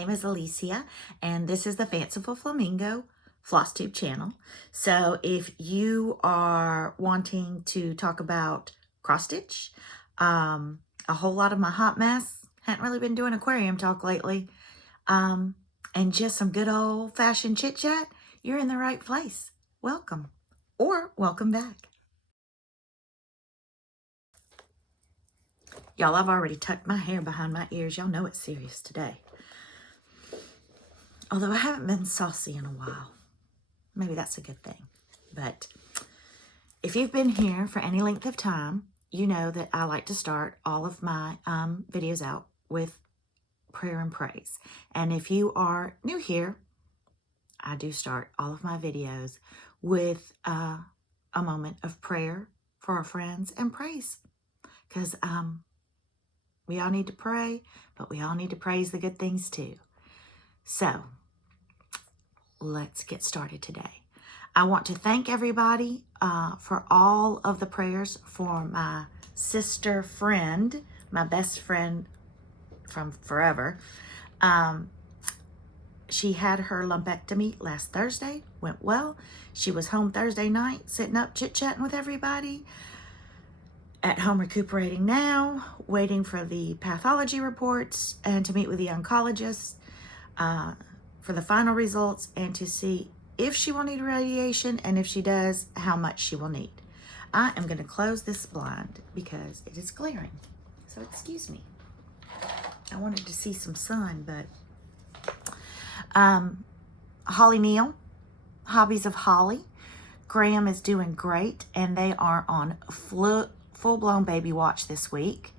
name is Alicia, and this is the Fanciful Flamingo Floss Tube channel. So if you are wanting to talk about cross stitch, a whole lot of my hot mess, hadn't really been doing aquarium talk lately, and just some good old-fashioned chit-chat, you're in the right place. Welcome, or welcome back. Y'all, I've already tucked my hair behind my ears. Y'all know it's serious today. Although I haven't been saucy in a while. Maybe that's a good thing. But if you've been here for any length of time, you know that I like to start all of my videos out with prayer and praise. And if you are new here, I do start all of my videos with a moment of prayer for our friends and praise. Because we all need to pray, but we all need to praise the good things too. So, let's get started today. I want to thank everybody for all of the prayers for my sister friend, my best friend from forever. She had her lumpectomy last Thursday, went well. She was home Thursday night, sitting up chit-chatting with everybody. At home recuperating now, waiting for the pathology reports and to meet with the oncologist for the final results and to see if she will need radiation, and if she does, how much she will need. I am going to close this blind because it is glaring. So excuse me. I wanted to see some sun, but Holly Neal, Hobbies of Holly. Graham is doing great, and they are on full-blown baby watch this week.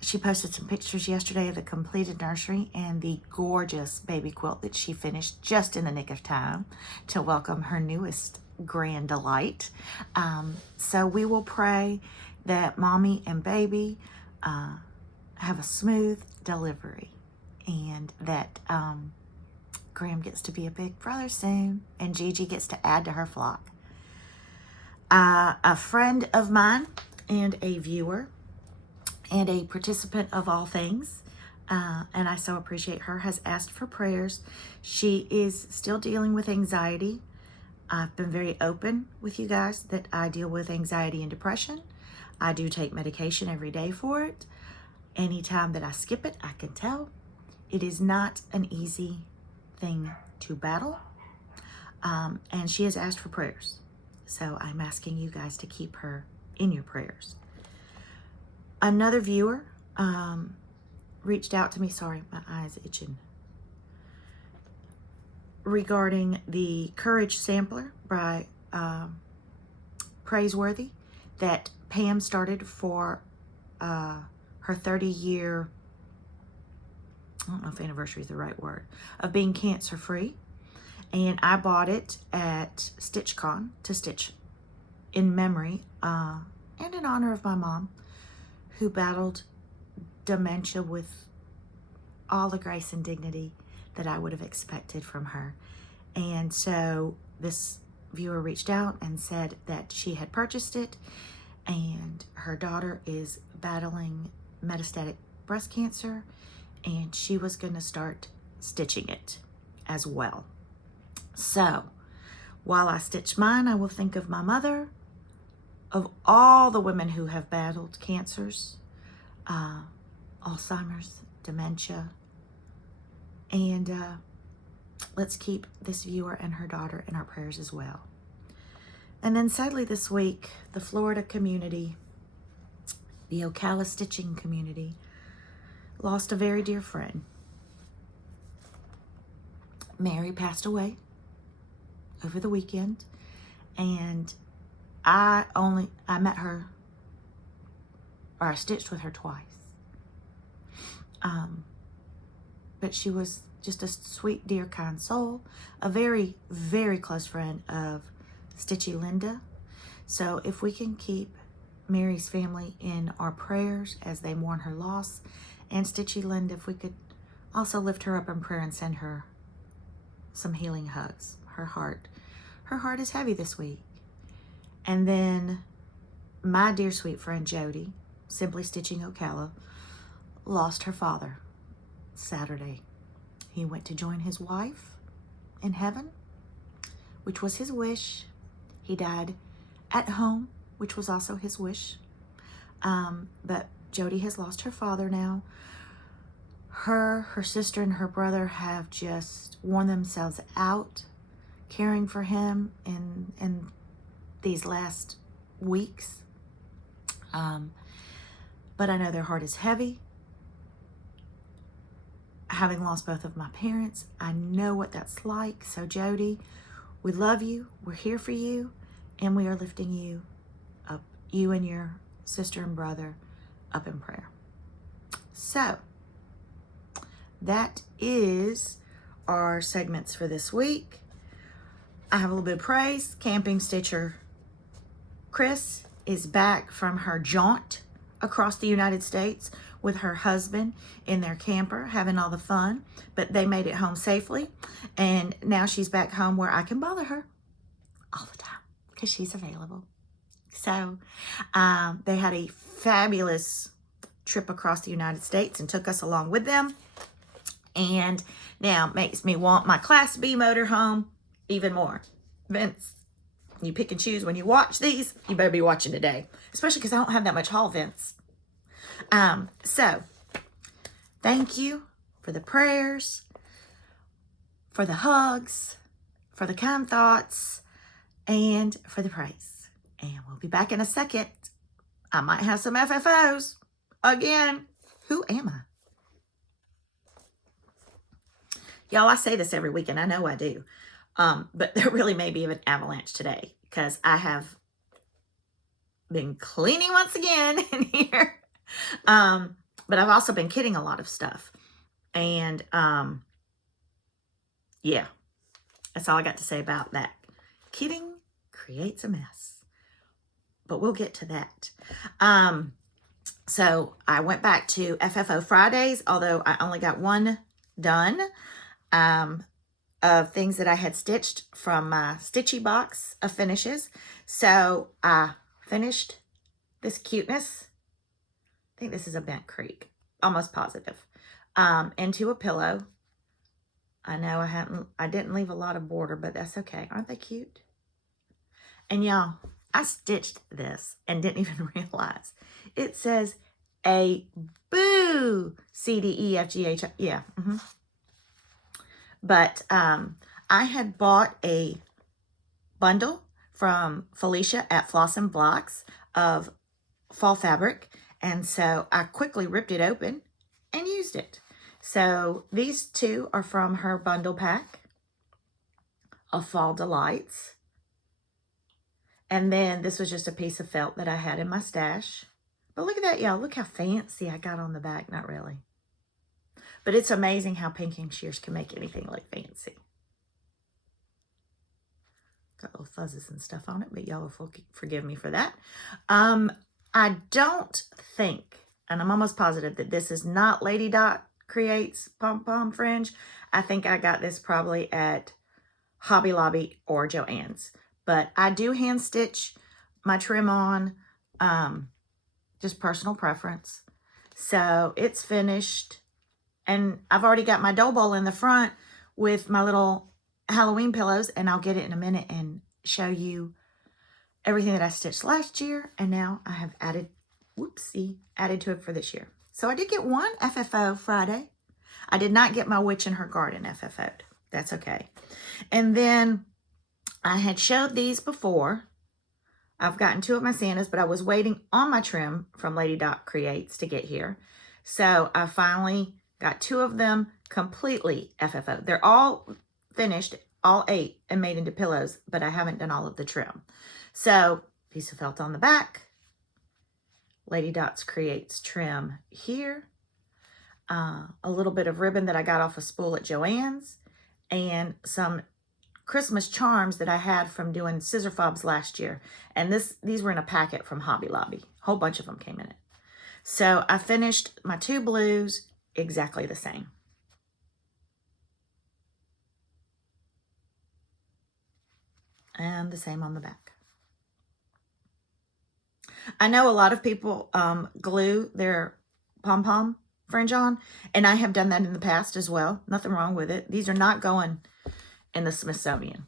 She posted some pictures yesterday of the completed nursery and the gorgeous baby quilt that she finished just in the nick of time to welcome her newest grand delight. So we will pray that mommy and baby have a smooth delivery, and that Graham gets to be a big brother soon, and Gigi gets to add to her flock. A friend of mine and a viewer and a participant of all things, and I so appreciate her, has asked for prayers. She is still dealing with anxiety. I've been very open with you guys that I deal with anxiety and depression. I do take medication every day for it. Anytime that I skip it, I can tell. It is not an easy thing to battle, and she has asked for prayers. So I'm asking you guys to keep her in your prayers. Another viewer reached out to me, sorry, my eye's itching, regarding the Courage Sampler by Praiseworthy that Pam started for her 30-year, I don't know if anniversary is the right word, of being cancer-free. And I bought it at StitchCon to stitch in memory and in honor of my mom, who battled dementia with all the grace and dignity that I would have expected from her. And so this viewer reached out and said that she had purchased it, and her daughter is battling metastatic breast cancer, and she was going to start stitching it as well. So while I stitch mine, I will think of my mother, of all the women who have battled cancers, Alzheimer's, dementia, and let's keep this viewer and her daughter in our prayers as well. And then sadly this week, the Florida community, the Ocala stitching community, lost a very dear friend. Mary passed away over the weekend, and I met her, or I stitched with her twice. But she was just a sweet, dear, kind soul, a very, very close friend of Stitchy Linda. So if we can keep Mary's family in our prayers as they mourn her loss, and Stitchy Linda, if we could also lift her up in prayer and send her some healing hugs. Her heart is heavy this week. And then my dear sweet friend Jody, Simply Stitching Ocala, lost her father Saturday He went to join his wife in heaven, which was his wish. He died at home, which was also his wish. But Jody has lost her father now. Her sister, and her brother have just worn themselves out caring for him in these last weeks. But I know their heart is heavy. Having lost both of my parents, I know what that's like. So Jody, we love you. We're here for you. And we are lifting you up, you and your sister and brother up in prayer. So that is our segments for this week. I have a little bit of praise. Camping Stitcher Chris is back from her jaunt across the United States with her husband in their camper, having all the fun, but they made it home safely. And now she's back home where I can bother her all the time because she's available. So they had a fabulous trip across the United States and took us along with them. And now makes me want my Class B motorhome even more. Vince, you pick and choose when you watch these. You better be watching today, especially because I don't have that much haul, Vince. So thank you for the prayers, for the hugs, for the kind thoughts, and for the praise. And we'll be back in a second. I might have some FFOs again. Who am I? Y'all, I say this every week, and I know I do. But there really may be an avalanche today because I have been cleaning once again in here. But I've also been kidding a lot of stuff. And yeah, that's all I got to say about that. Kidding creates a mess. But we'll get to that. So I went back to FFO Fridays, although I only got one done. Of things that I had stitched from my Stitchy box of finishes. So I finished this cuteness. I think this is a Bent Creek, almost positive, into a pillow. I know I didn't leave a lot of border, but that's okay. Aren't they cute? And y'all, I stitched this and didn't even realize. It says a boo, C, D, E, F, G, H, I. Yeah. But I had bought a bundle from Felicia at Floss and Blocks of fall fabric. And so I quickly ripped it open and used it. So these two are from her bundle pack of Fall Delights. And then this was just a piece of felt that I had in my stash. But look at that, y'all. Look how fancy I got on the back. Not really. But it's amazing how pinking shears can make anything look fancy. Got little fuzzes and stuff on it, but y'all will forgive me for that. I don't think, and I'm almost positive that this is not Lady Dot Creates Pom-Pom Fringe. I think I got this probably at Hobby Lobby or Joann's. But I do hand stitch my trim on, just personal preference. So it's finished. And I've already got my dough bowl in the front with my little Halloween pillows. And I'll get it in a minute and show you everything that I stitched last year. And now I have added to it for this year. So I did get one FFO Friday. I did not get my Witch in Her Garden FFO'd. That's okay. And then I had showed these before. I've gotten two of my Santas, but I was waiting on my trim from Lady Dot Creates to get here. So I finally got two of them completely FFO. They're all finished, all 8, and made into pillows, but I haven't done all of the trim. So, piece of felt on the back. Lady Dot's Creates trim here. A little bit of ribbon that I got off a spool at Joann's. And some Christmas charms that I had from doing scissor fobs last year. And these were in a packet from Hobby Lobby. A whole bunch of them came in it. So I finished my 2 blues exactly the same. And the same on the back. I know a lot of people glue their pom-pom fringe on. And I have done that in the past as well. Nothing wrong with it. These are not going in the Smithsonian.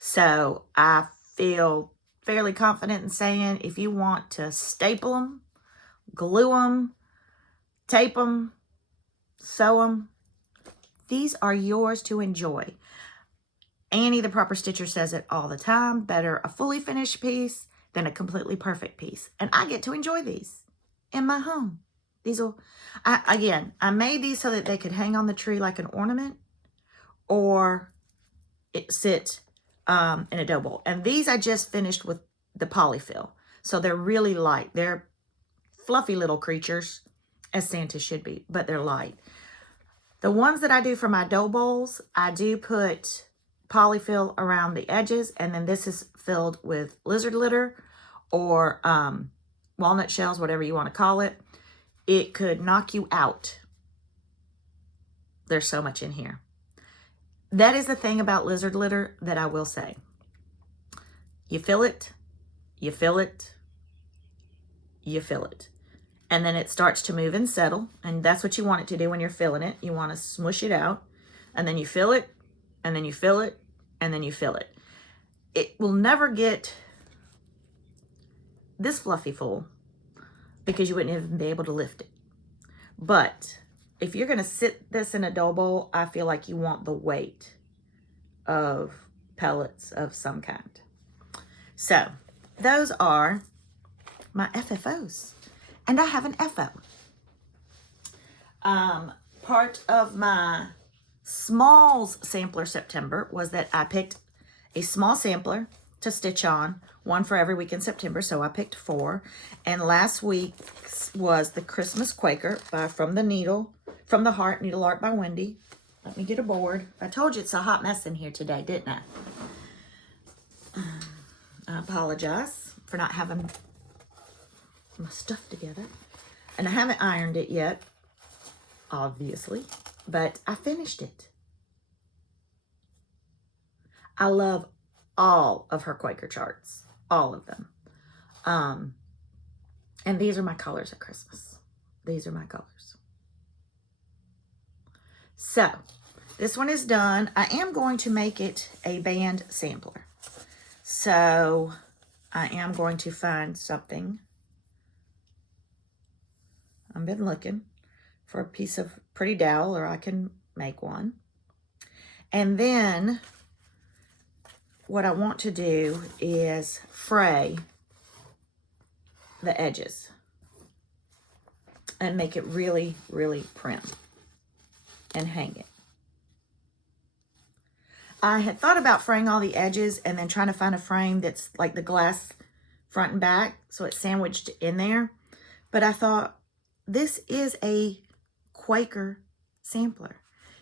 So I feel fairly confident in saying if you want to staple them, glue them, tape them, sew them, these are yours to enjoy. Annie, the proper stitcher, says it all the time. Better a fully finished piece than a completely perfect piece. And I get to enjoy these in my home. These will, I made these so that they could hang on the tree like an ornament or sit in a dough bowl. And these I just finished with the polyfill. So they're really light. They're fluffy little creatures, as Santa should be, but they're light. The ones that I do for my dough bowls, I do put polyfill around the edges, and then this is filled with lizard litter or walnut shells, whatever you want to call it. It could knock you out. There's so much in here. That is the thing about lizard litter that I will say. You fill it, you fill it, you fill it. And then it starts to move and settle. And that's what you want it to do when you're filling it. You want to smush it out. And then you fill it, and then you fill it, and then you fill it. It will never get this fluffy full because you wouldn't even be able to lift it. But if you're going to sit this in a dough bowl, I feel like you want the weight of pellets of some kind. So those are my FFOs. And I have an FO. Part of my smalls sampler September was that I picked a small sampler to stitch on, one for every week in September, so I picked 4. And last week's was the Christmas Quaker by From the Heart, Needle Art by Wendy. Let me get a board. I told you it's a hot mess in here today, didn't I? I apologize for not having my stuff together. And I haven't ironed it yet, obviously, but I finished it. I love all of her Quaker charts, all of them. And these are my colors at Christmas. These are my colors. So this one is done. I am going to make it a band sampler. So I am going to find something. I've been looking for a piece of pretty dowel, or I can make one. And then what I want to do is fray the edges and make it really, really prim and hang it. I had thought about fraying all the edges and then trying to find a frame that's like the glass front and back so it's sandwiched in there. But I thought, this is a Quaker sampler.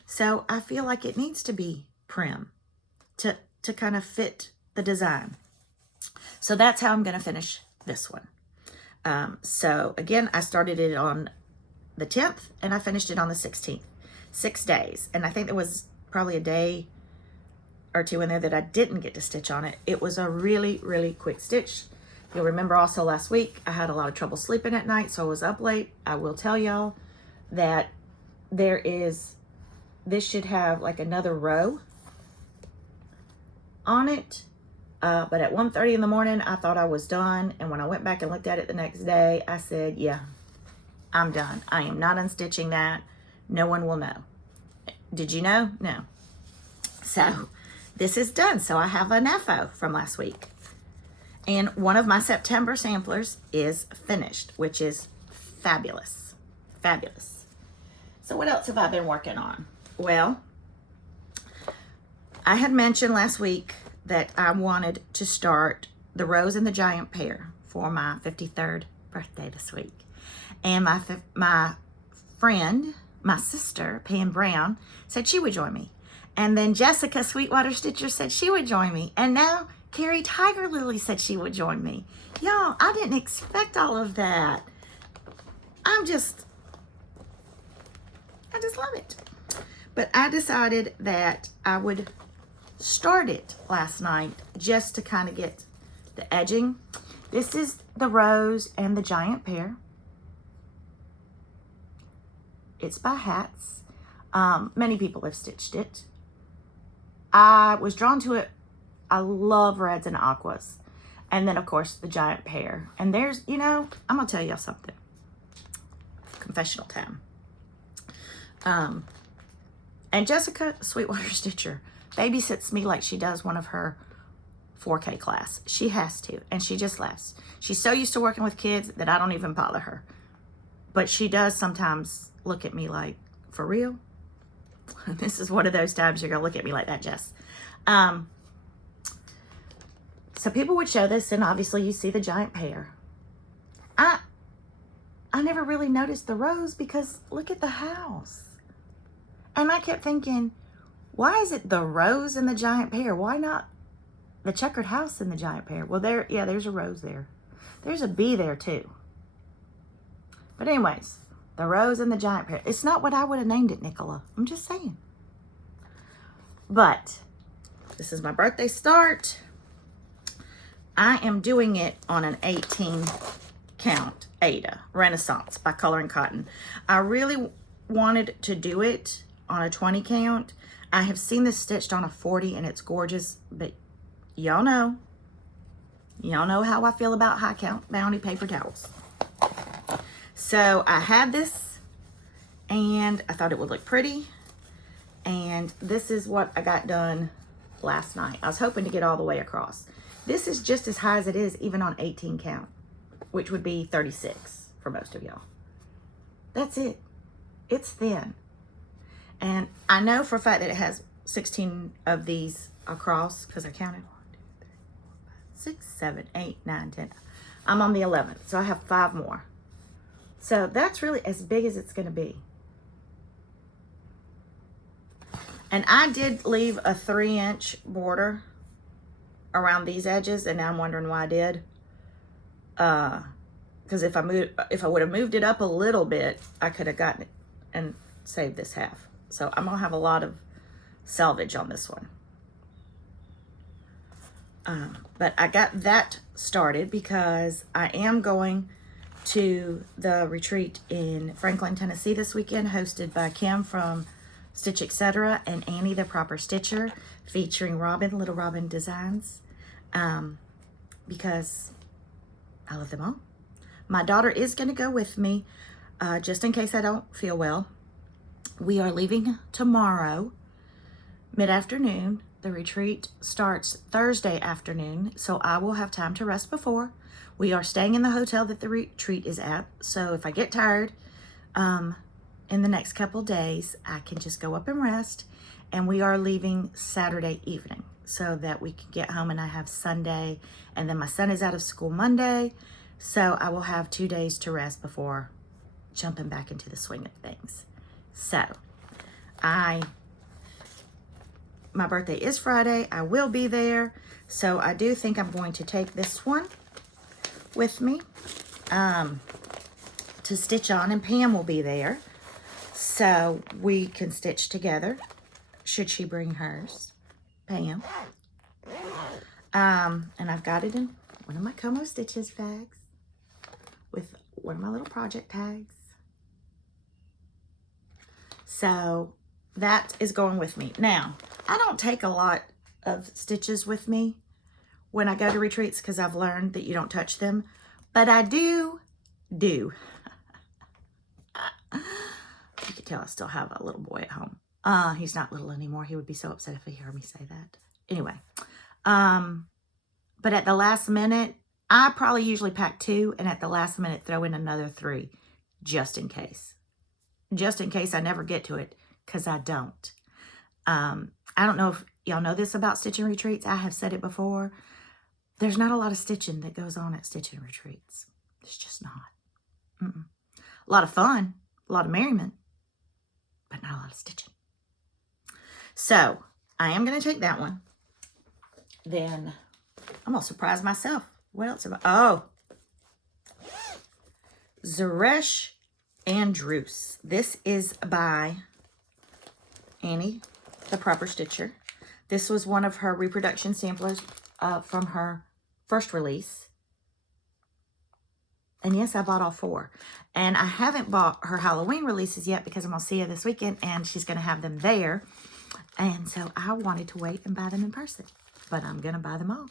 So I feel like it needs to be prim to kind of fit the design. So that's how I'm going to finish this one. So again, I started it on the 10th and I finished it on the 16th. 6 days. And I think there was probably a day or two in there that I didn't get to stitch on it. It was a really, really quick stitch. You'll remember also last week, I had a lot of trouble sleeping at night, so I was up late. I will tell y'all that this should have like another row on it. But at 1:30 in the morning, I thought I was done. And when I went back and looked at it the next day, I said, yeah, I'm done. I am not unstitching that. No one will know. Did you know? No. So this is done. So I have an FO from last week. And one of my September samplers is finished, which is fabulous. Fabulous. So what else have I been working on? Well, I had mentioned last week that I wanted to start the Rose and the Giant Pear for my 53rd birthday this week. And my friend, my sister, Pam Brown, said she would join me. And then Jessica, Sweetwater Stitcher, said she would join me. And now Carrie Tiger Lily said she would join me. Y'all, I didn't expect all of that. I just love it. But I decided that I would start it last night just to kind of get the edging. This is the Rose and the Giant Pear. It's by Hats. Many people have stitched it. I was drawn to it. I love reds and aquas. And then, of course, the giant pear. And there's, you know, I'm going to tell y'all something. Confessional time. And Jessica, Sweetwater Stitcher, babysits me like she does one of her 4K class. She has to, and she just laughs. She's so used to working with kids that I don't even bother her. But she does sometimes look at me like, for real? This is one of those times you're going to look at me like that, Jess. So people would show this, and obviously you see the giant pear. I never really noticed the rose because look at the house. And I kept thinking, why is it the rose and the giant pear? Why not the checkered house and the giant pear? Well, there's a rose there. There's a bee there too. But anyways, the rose and the giant pear. It's not what I would have named it, Nicola. I'm just saying. But this is my birthday start. I am doing it on an 18 count Ada Renaissance by Color and Cotton. I really wanted to do it on a 20 count. I have seen this stitched on a 40 and it's gorgeous, but y'all know how I feel about high count Bounty paper towels. So I had this and I thought it would look pretty, and this is what I got done last night. I was hoping to get all the way across. This is just as high as it is even on 18 count, which would be 36 for most of y'all. That's it. It's thin. And I know for a fact that it has 16 of these across because I counted 1, 2, 3, 4, 5, 6, 7, 8, 9, 10. I'm on the 11th, so I have 5 more. So that's really as big as it's going to be. And I did leave a 3-inch border around these edges, and now I'm wondering why I did. Because if I would have moved it up a little bit, I could have gotten it and saved this half. So I'm gonna have a lot of salvage on this one. But I got that started because I am going to the retreat in Franklin, Tennessee this weekend, hosted by Kim from Stitch Etc. and Annie the Proper Stitcher, featuring Robin, Little Robin Designs, because I love them all. My daughter is going to go with me, just in case I don't feel well. We are leaving tomorrow, mid-afternoon. The retreat starts Thursday afternoon, so I will have time to rest before. We are staying in the hotel that the retreat is at, so if I get tired in the next couple days, I can just go up and rest. And we are leaving Saturday evening so that we can get home, and I have Sunday, and then my son is out of school Monday, so I will have 2 days to rest before jumping back into the swing of things. So my birthday is Friday. I will be there, so I do think I'm going to take this one with me to stitch on, and Pam will be there so we can stitch together should she bring hers, Pam. And I've got it in one of my Como Stitches bags with one of my little project tags. So that is going with me. Now, I don't take a lot of stitches with me when I go to retreats because I've learned that you don't touch them, but I do. You can tell I still have a little boy at home. He's not little anymore. He would be so upset if he heard me say that. Anyway, but at the last minute, I probably usually pack 2, and at the last minute throw in another 3 just in case. Just in case I never get to it, because I don't. I don't know if y'all know this about stitching retreats. I have said it before. There's not a lot of stitching that goes on at stitching retreats. It's just not. A lot of fun, a lot of merriment, but not a lot of stitching. So I am going to take that one. Then I'm going to surprise myself. What else am I? Oh, Zeresh Andrews. This is by Annie, the Proper Stitcher. This was one of her reproduction samplers from her first release. And yes, I bought all 4. And I haven't bought her Halloween releases yet because I'm going to see her this weekend and she's going to have them there. And so I wanted to wait and buy them in person. But I'm going to buy them all.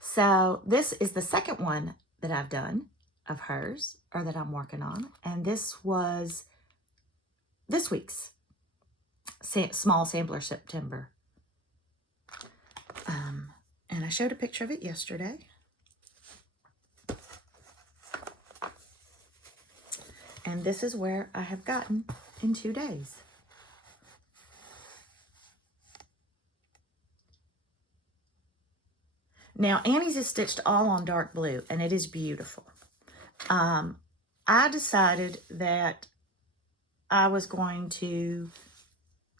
So this is the second one that I've done of hers, or that I'm working on. And this was this week's small sampler September. And I showed a picture of it yesterday. And this is where I have gotten in 2 days. Now, Annie's is stitched all on dark blue, and it is beautiful. I decided that I was going to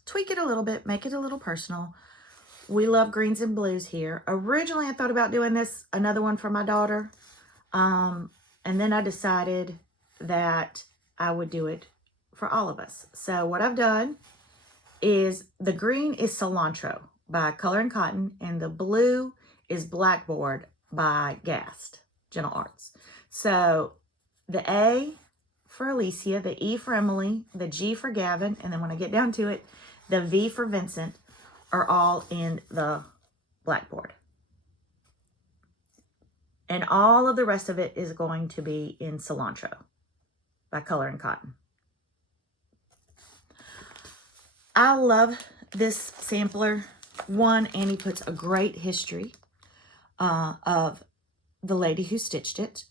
tweak it a little bit, make it a little personal. We love greens and blues here. Originally, I thought about doing this, another one for my daughter. And then I decided that I would do it for all of us. So what I've done is the green is Cilantro by Color and Cotton, and the blue is Blackboard by Gast, Gentle Arts. So the A for Alicia, the E for Emily, the G for Gavin, and then when I get down to it, the V for Vincent are all in the Blackboard. And all of the rest of it is going to be in Cilantro by Color and Cotton. I love this sampler. One, Annie puts a great history of the lady who stitched it.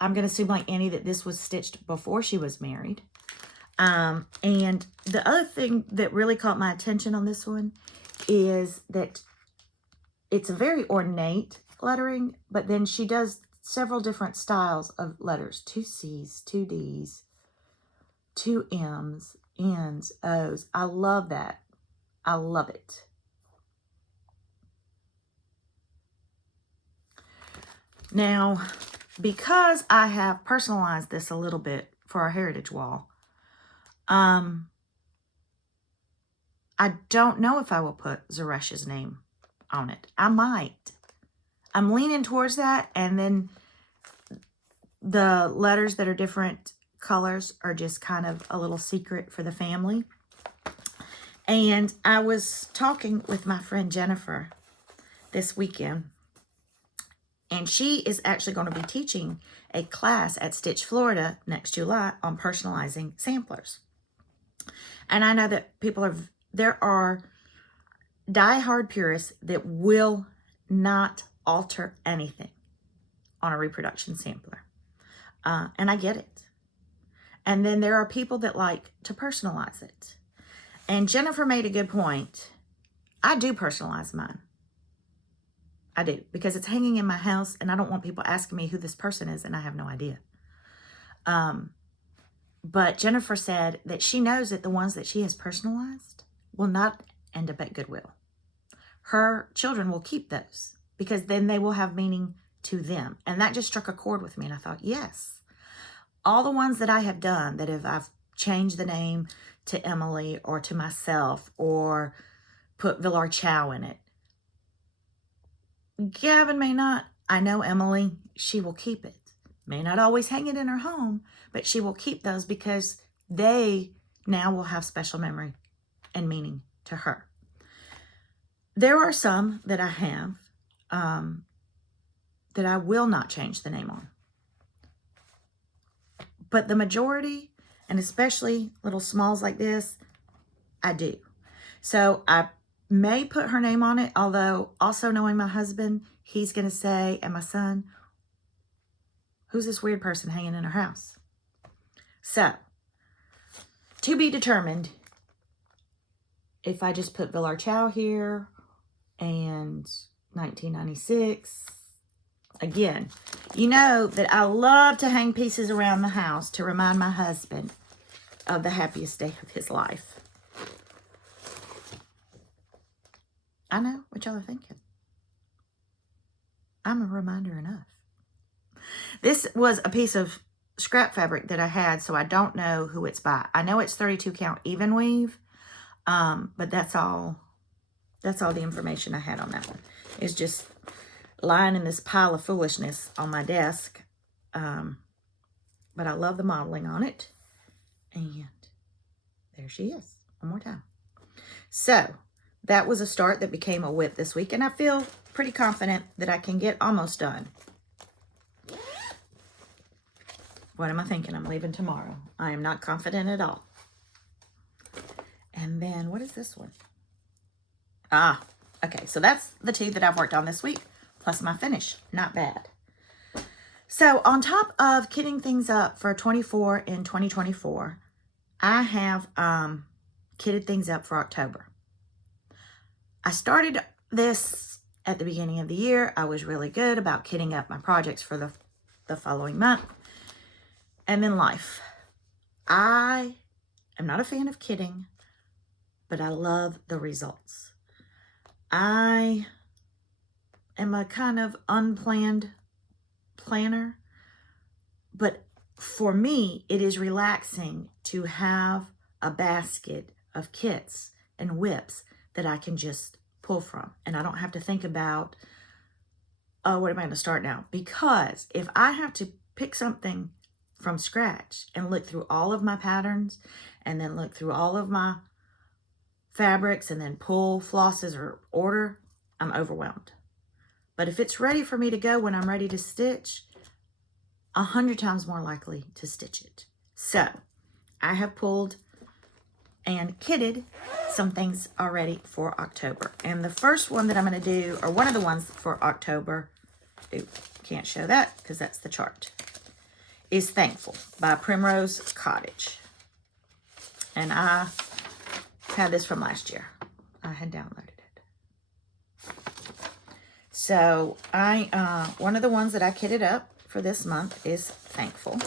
I'm going to assume, like Annie, that this was stitched before she was married. And the other thing that really caught my attention on this one is that it's a very ornate lettering, but then she does several different styles of letters. 2 C's, 2 D's, 2 M's, N's, O's. I love that. I love it. Now, because I have personalized this a little bit for our heritage wall, I don't know if I will put Zaresh's name on it. I might. I'm leaning towards that, and then the letters that are different colors are just kind of a little secret for the family. And I was talking with my friend Jennifer this weekend, and she is actually going to be teaching a class at Stitch Florida next July on personalizing samplers. And I know that there are die-hard purists that will not alter anything on a reproduction sampler. And I get it. And then there are people that like to personalize it. And Jennifer made a good point. I do personalize mine. I do, because it's hanging in my house and I don't want people asking me who this person is and I have no idea. But Jennifer said that she knows that the ones that she has personalized will not end up at Goodwill. Her children will keep those because then they will have meaning to them. And that just struck a chord with me. And I thought, yes, all the ones that I have done that I've changed the name to Emily or to myself or put Villar Chow in it. Gavin may not. I know Emily, she will keep it. May not always hang it in her home, but she will keep those because they now will have special memory and meaning to her. There are some that I have that I will not change the name on. But the majority, and especially little smalls like this, I do. So I may put her name on it, although also knowing my husband, he's going to say, and my son, who's this weird person hanging in her house? So, to be determined if I just put Villar Chow here and 1996. Again, you know that I love to hang pieces around the house to remind my husband of the happiest day of his life. I know what y'all are thinking. I'm a reminder enough. This was a piece of scrap fabric that I had, so I don't know who it's by. I know it's 32 count even weave, but that's all the information I had on that one. It's just lying in this pile of foolishness on my desk but I love the modeling on it. And there she is, one more time. So that was a start that became a whip this week, and I feel pretty confident that I can get almost done. What am I thinking? I'm leaving tomorrow. I am not confident at all. And then, what is this one? Okay, so that's the two that I've worked on this week, plus my finish. Not bad. So, on top of kitting things up for 24 in 2024, I have kitted things up for October. I started this at the beginning of the year. I was really good about kitting up my projects for the following month. And then life. I am not a fan of kitting, but I love the results. I am a kind of unplanned planner, but for me, it is relaxing to have a basket of kits and whips that I can just pull from. And I don't have to think about, oh, what am I going to start now? Because if I have to pick something from scratch and look through all of my patterns and then look through all of my fabrics and then pull flosses or order, I'm overwhelmed. But if it's ready for me to go when I'm ready to stitch, 100 times more likely to stitch it. So I have pulled and kitted some things already for October. And the first one that I'm going to do, or one of the ones for October, can't show that because that's the chart, is Thankful by Primrose Cottage. And I had this from last year. I had downloaded it. So one of the ones that I kitted up for this month is Thankful.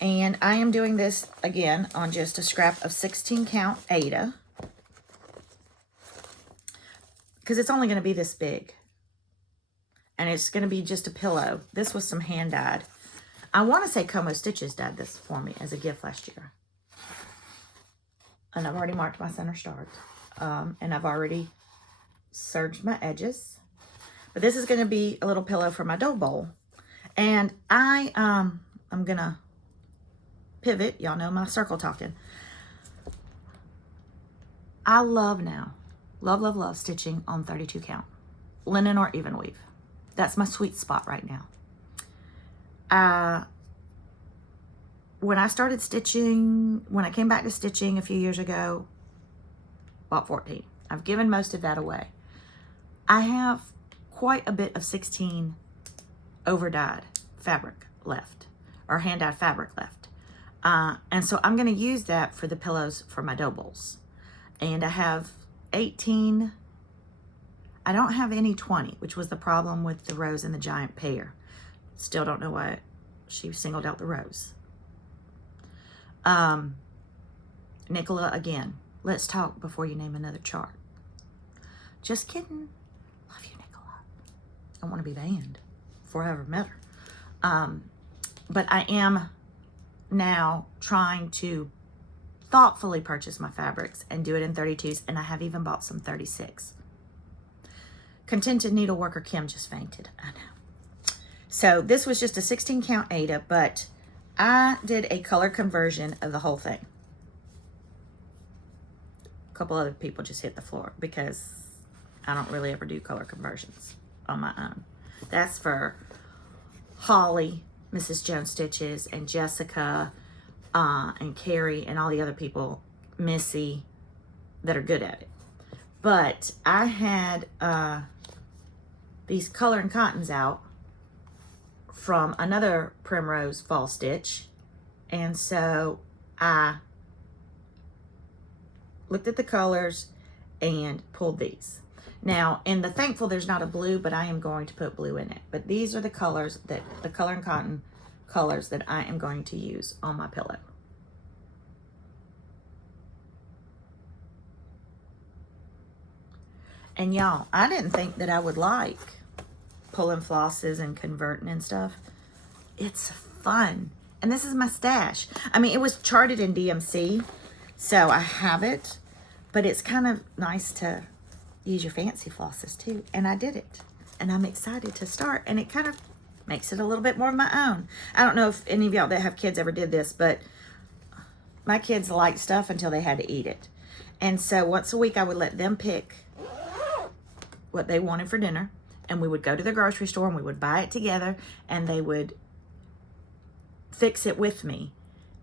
And I am doing this again on just a scrap of 16 count Aida, because it's only going to be this big. And it's going to be just a pillow. This was some hand dyed. I want to say Como Stitches dyed this for me as a gift last year. And I've already marked my center start. And I've already serged my edges. But this is going to be a little pillow for my dough bowl. And I'm going to pivot. Y'all know my circle talking. I love now. Love stitching on 32 count. Linen or even weave. That's my sweet spot right now. When I started stitching, when I came back to stitching a few years ago, bought 14. I've given most of that away. I have quite a bit of 16 over-dyed fabric left, or hand-dyed fabric left. And so I'm going to use that for the pillows for my dough bowls. And I have 18. I don't have any 20, which was the problem with the rose and the giant pear. Still don't know why she singled out the rose. Nicola, again, let's talk before you name another chart. Just kidding. Love you, Nicola. I want to be banned before I ever met her. But I am now trying to thoughtfully purchase my fabrics and do it in 32s, and I have even bought some 36. Contented Needleworker Kim just fainted. I know. So this was just a 16 count Aida, but I did a color conversion of the whole thing. A couple other people just hit the floor because I don't really ever do color conversions on my own. That's for Holly, Mrs. Jones Stitches, and Jessica, and Carrie, and all the other people, Missy, that are good at it. But I had these color and cottons out from another Primrose fall stitch, and so I looked at the colors and pulled these. Now in the Thankful there's not a blue, but I am going to put blue in it. But these are the colors, that the color and cotton colors that I am going to use on my pillow. And y'all, I didn't think that I would like pulling flosses and converting and stuff. It's fun. And this is my stash. I mean, it was charted in DMC, so I have it. But it's kind of nice to use your fancy flosses too. And I did it. And I'm excited to start. And it kind of Makes it a little bit more of my own. I don't know if any of y'all that have kids ever did this, but my kids liked stuff until they had to eat it. And so once a week I would let them pick what they wanted for dinner, and we would go to the grocery store and we would buy it together, and they would fix it with me.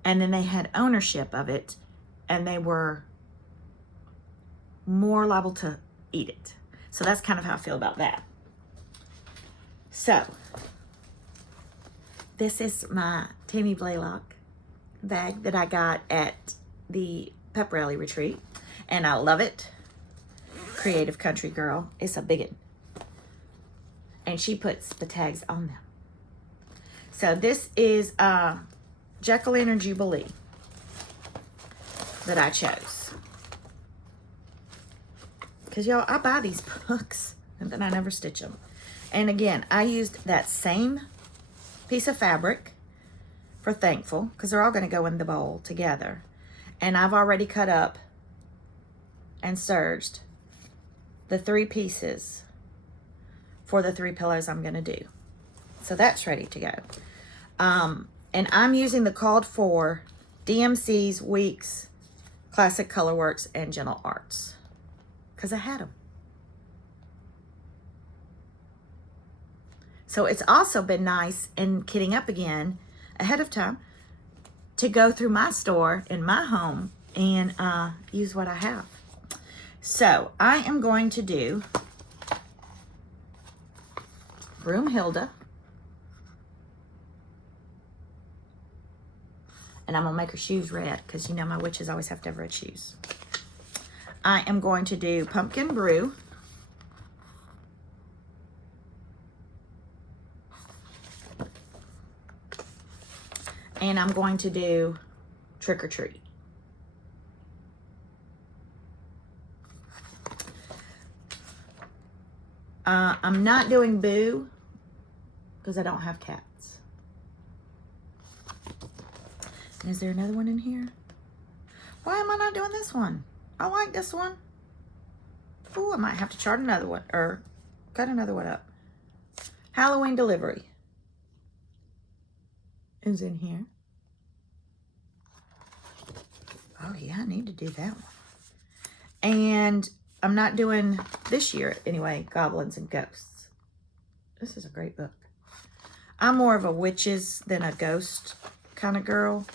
And then they had ownership of it, and they were more liable to eat it. So that's kind of how I feel about that. So this is my Tammy Blaylock bag that I got at the pep rally retreat, and I love it. Creative Country Girl. It's a biggin. And she puts the tags on them. So this is Jekyll Jubilee that I chose. Because y'all, I buy these books and then I never stitch them. And again, I used that same piece of fabric for Thankful, because they're all going to go in the bowl together. And I've already cut up and serged the 3 pieces for the 3 pillows I'm going to do. So that's ready to go. And I'm using the called for DMC's, Weeks, Classic Colorworks, and Gentle Arts, because I had them. So it's also been nice in kitting up again ahead of time to go through my store in my home and use what I have. So I am going to do Broomhilda. And I'm going to make her shoes red, because you know my witches always have to have red shoes. I am going to do Pumpkin Brew. And I'm going to do Trick or Treat. I'm not doing Boo because I don't have cats. Is there another one in here? Why am I not doing this one? I like this one. Ooh, I might have to chart another one, or cut another one up. Halloween Delivery is in here. Oh yeah, I need to do that one. And I'm not doing, this year anyway, Goblins and Ghosts. This is a great book. I'm more of a witches than a ghost kind of girl.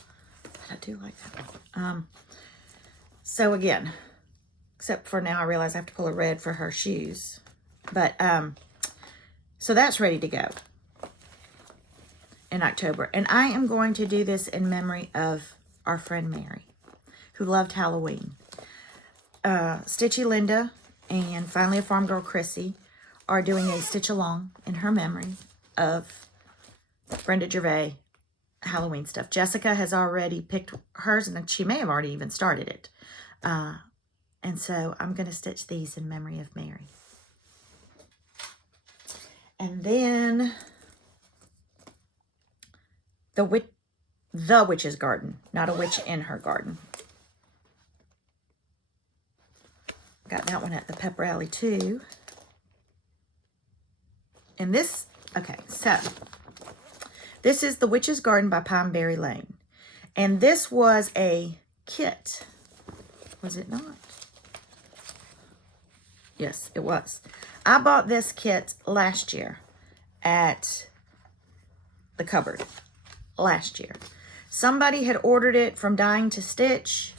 But I do like that one. So again, except for now I realize I have to pull a red for her shoes. But, so that's ready to go in October. And I am going to do this in memory of our friend Mary, who loved Halloween. Stitchy Linda and Finally a Farm Girl Chrissy are doing a stitch along in her memory of Brenda Gervais Halloween stuff. Jessica has already picked hers, and she may have already even started it. And so I'm going to stitch these in memory of Mary. And then the Witch's Garden, not a witch in her garden. Got that one at the pep rally too. And this, okay, so this is The Witch's Garden by Pineberry Lane. And this was a kit. Was it not? Yes, it was. I bought this kit last year at the cupboard. Last year. Somebody had ordered it from Dying to Stitch,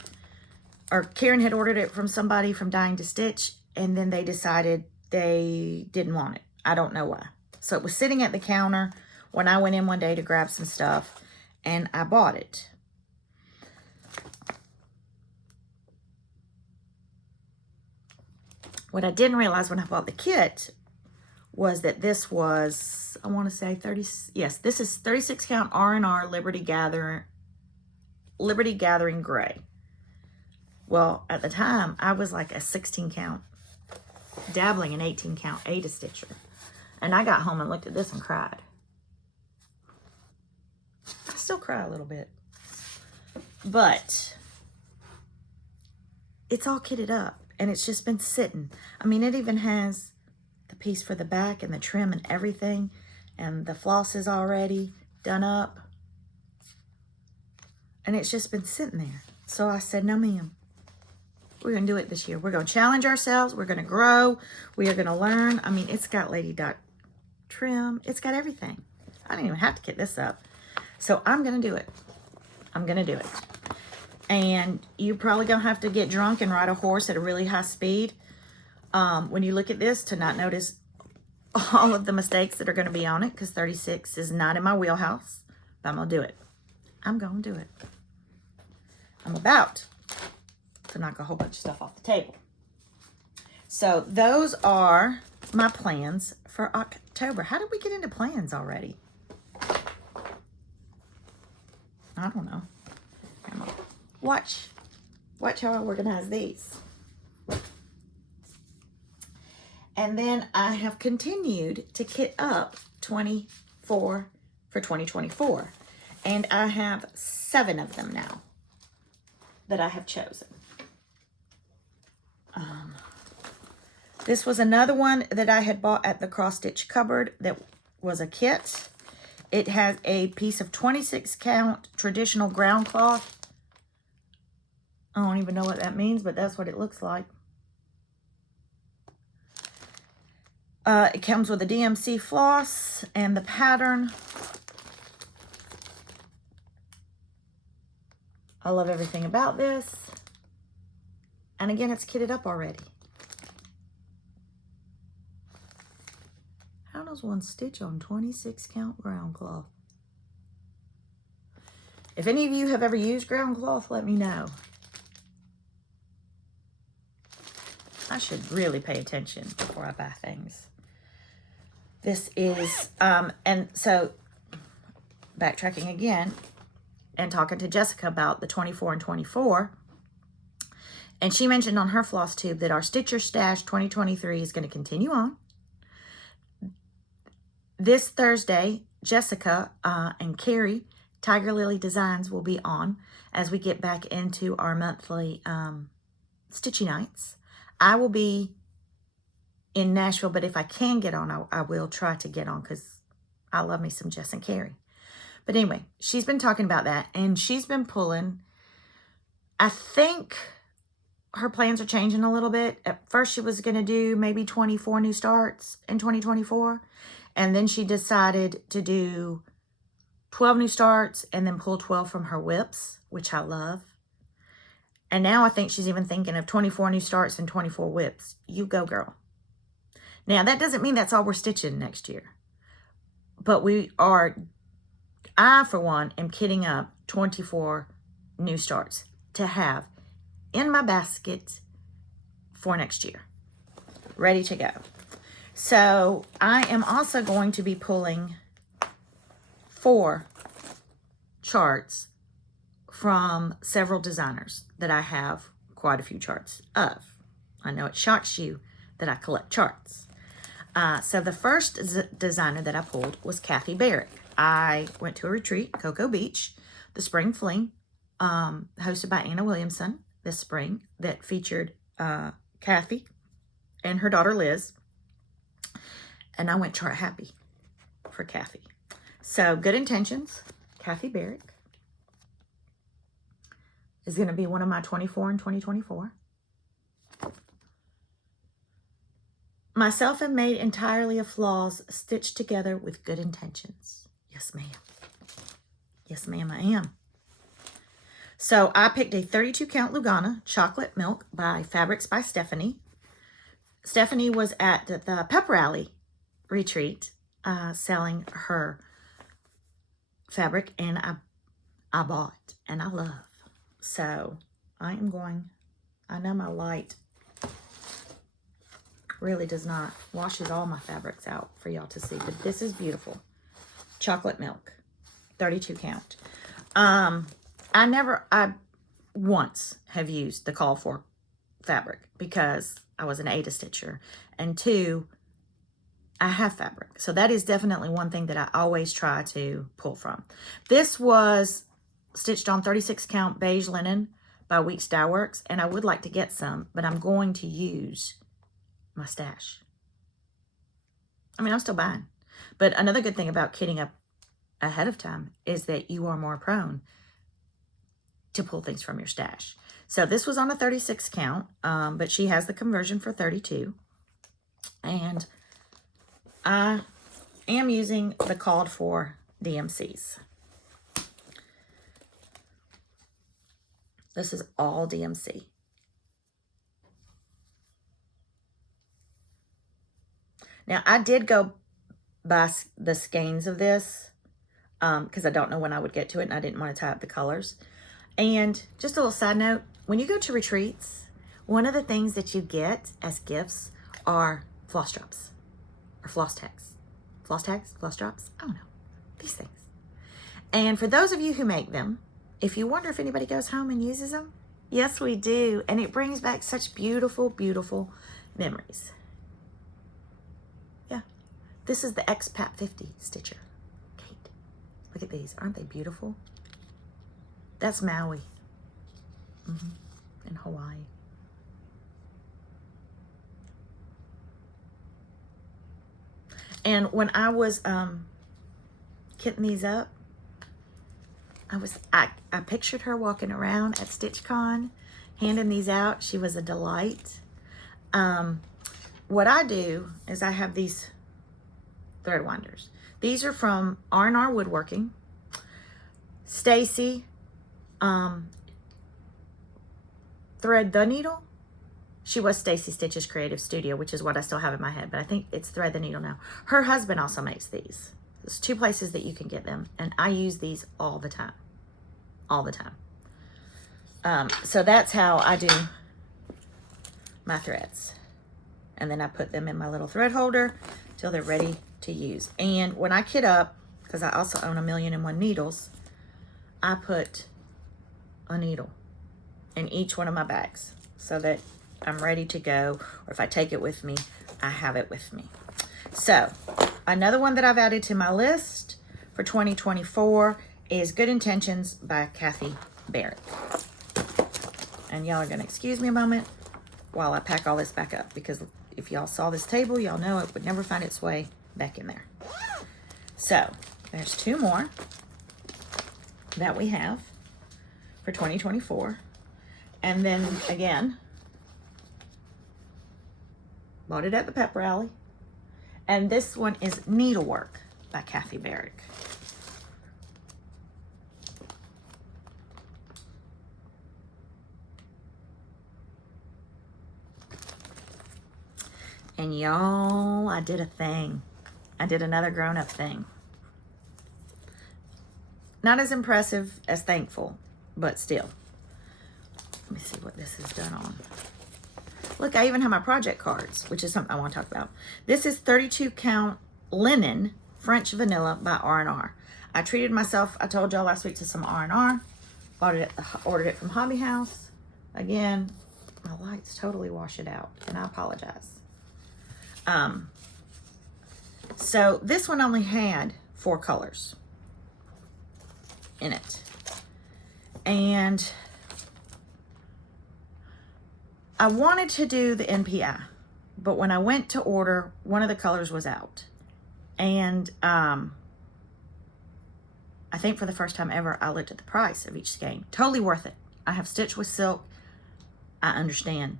or Karen had ordered it from somebody from Dying to Stitch, and then they decided they didn't want it. I don't know why. So it was sitting at the counter when I went in one day to grab some stuff, and I bought it. What I didn't realize when I bought the kit was that this was, I want to say 30, yes, this is 36 count R&R Liberty Gathering Gray. Well, at the time, I was like a 16 count, dabbling in 18 count Ada Stitcher. And I got home and looked at this and cried. I still cry a little bit. But it's all kitted up, and it's just been sitting. I mean, it even has the piece for the back and the trim and everything. and the floss is already done up. And it's just been sitting there. So I said, no, ma'am. We're going to do it this year. We're going to challenge ourselves. We're going to grow. We are going to learn. I mean, it's got lady dot trim. It's got everything. I don't even have to get this up. So I'm going to do it. I'm going to do it. And you're probably going to have to get drunk and ride a horse at a really high speed when you look at this to not notice all of the mistakes that are going to be on it, because 36 is not in my wheelhouse. But I'm going to do it. I'm going to do it. I'm about to knock a whole bunch of stuff off the table. So those are my plans for October. How did we get into plans already? I don't know. Watch how I organize these. And then I have continued to kit up 24 for 2024. And I have 7 of them now that I have chosen. This was another one that I had bought at the Cross Stitch Cupboard that was a kit. It has a piece of 26 count traditional ground cloth. I don't even know what that means, but that's what it looks like. It comes with a DMC floss and the pattern. I love everything about this. And again, it's kitted up already. How does one stitch on 26 count ground cloth? If any of you have ever used ground cloth, let me know. I should really pay attention before I buy things. This is, and so backtracking again and talking to Jessica about the 24 and 24. And she mentioned on her floss tube that our Stitch Your Stash 2023 is going to continue on. This Thursday, Jessica and Carrie, Tiger Lily Designs, will be on as we get back into our monthly stitchy nights. I will be in Nashville, but if I can get on, I will try to get on because I love me some Jess and Carrie. But anyway, she's been talking about that, and she's been pulling. I think her plans are changing a little bit. At first, she was going to do maybe 24 new starts in 2024, and then she decided to do 12 new starts and then pull 12 from her whips, which I love. And now I think she's even thinking of 24 new starts and 24 whips. You go, girl. Now, that doesn't mean that's all we're stitching next year. But I, for one, am kitting up 24 new starts to have in my basket for next year. Ready to go. So, I am also going to be pulling 4 charts from several designers that I have quite a few charts of. I know it shocks you that I collect charts. So the first designer that I pulled was Kathy Barrick. I went to a retreat, Cocoa Beach, the Spring Fling, hosted by Anna Williamson this spring, that featured Kathy and her daughter Liz. And I went chart happy for Kathy. So Good Intentions, Kathy Barrick, is going to be one of my 24 and 2024. Myself and Made entirely of flaws, stitched together with good intentions. Yes, ma'am. Yes, ma'am, I am. So I picked a 32 count Lugana Chocolate Milk by Fabrics by Stephanie. Stephanie was at the Pep Rally retreat selling her fabric, and I bought and I love. So I know my light really does not, washes all my fabrics out for y'all to see, but this is beautiful. Chocolate Milk, 32 count. I once have used the call for fabric because I was an Ada stitcher, and 2, I have fabric. So that is definitely one thing that I always try to pull from. This was stitched on 36 count beige linen by Weeks Dye Works, and I would like to get some, but I'm going to use my stash. I mean, I'm still buying. But another good thing about kitting up ahead of time is that you are more prone to pull things from your stash. So this was on a 36 count, but she has the conversion for 32. And I am using the called for DMCs. This is all DMC. Now, I did go by the skeins of this because I don't know when I would get to it and I didn't want to tie up the colors. And just a little side note, when you go to retreats, one of the things that you get as gifts are floss drops or floss tags. Floss tags? Floss drops? I don't know. These things. And for those of you who make them, if you wonder if anybody goes home and uses them, yes, we do. And it brings back such beautiful, beautiful memories. Yeah. This is the Expat 50 stitcher. Kate, look at these. Aren't they beautiful? That's Maui. In Hawaii. And when I was kitting these up, I pictured her walking around at StitchCon, handing these out. She was a delight. What I do is I have these thread winders. These are from R&R Woodworking. Stacy Thread the Needle. She was Stacy Stitch's Creative Studio, which is what I still have in my head, but I think it's Thread the Needle now. Her husband also makes these. There's 2 places that you can get them, and I use these all the time. All the time. So that's how I do my threads. And then I put them in my little thread holder till they're ready to use. And when I kit up, because I also own 1,000,001 needles, I put a needle in each one of my bags so that I'm ready to go, or if I take it with me, I have it with me. So another one that I've added to my list for 2024 is Good Intentions by Kathy Barrett. And y'all are going to excuse me a moment while I pack all this back up, because if y'all saw this table, y'all know it would never find its way back in there. So there's 2 more that we have for 2024. And then again, bought it at the pep rally. And this one is Needlework by Kathy Barrett. And y'all, I did a thing. I did another grown-up thing. Not as impressive as Thankful, but still. Let me see what this is done on. Look, I even have my project cards, which is something I want to talk about. This is 32 count linen French vanilla by R&R. I treated myself, I told y'all last week, to some R&R. Ordered it from Hobby House. Again, my lights totally wash it out, and I apologize. So this one only had 4 colors in it. And I wanted to do the NPI, but when I went to order, one of the colors was out. And I think for the first time ever, I looked at the price of each skein. Totally worth it. I have stitched with silk. I understand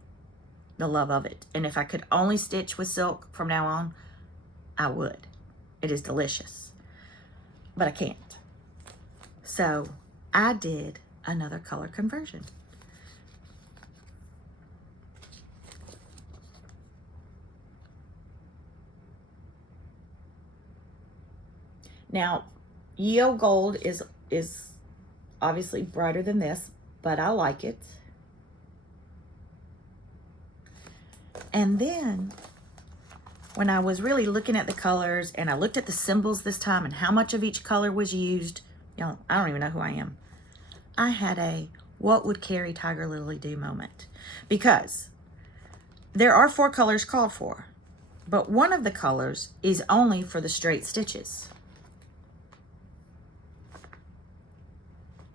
the love of it. And if I could only stitch with silk from now on, I would. It is delicious. But I can't. So I did another color conversion. Now, Yeo Gold is obviously brighter than this, but I like it. And then when I was really looking at the colors and I looked at the symbols this time and how much of each color was used, you know, I don't even know who I am. I had a what would Carrie Tiger Lily do moment, because there are 4 colors called for, but one of the colors is only for the straight stitches.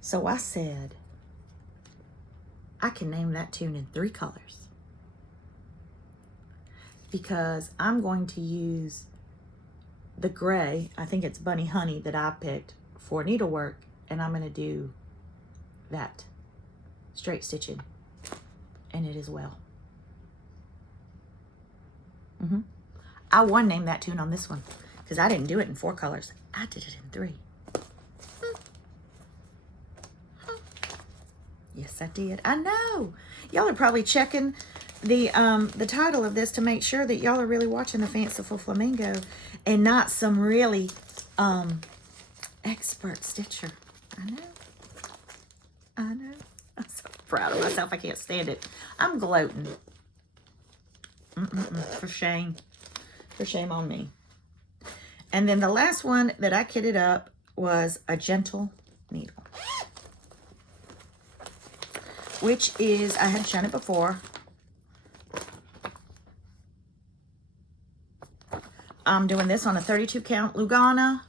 So I said, I can name that tune in 3 colors. Because I'm going to use the gray, I think it's Bunny Honey that I picked for needlework, and I'm going to do that straight stitching in it as well. I one named that tune on this one because I didn't do it in 4 colors. I did it in 3. Yes, I did. I know. Y'all are probably checking the title of this to make sure that y'all are really watching the Fanciful Flamingo and not some really expert stitcher. I know. I know. I'm so proud of myself. I can't stand it. I'm gloating. For shame. For shame on me. And then the last one that I kitted up was a gentle needle, which is, I had shown it before. I'm doing this on a 32 count Lugana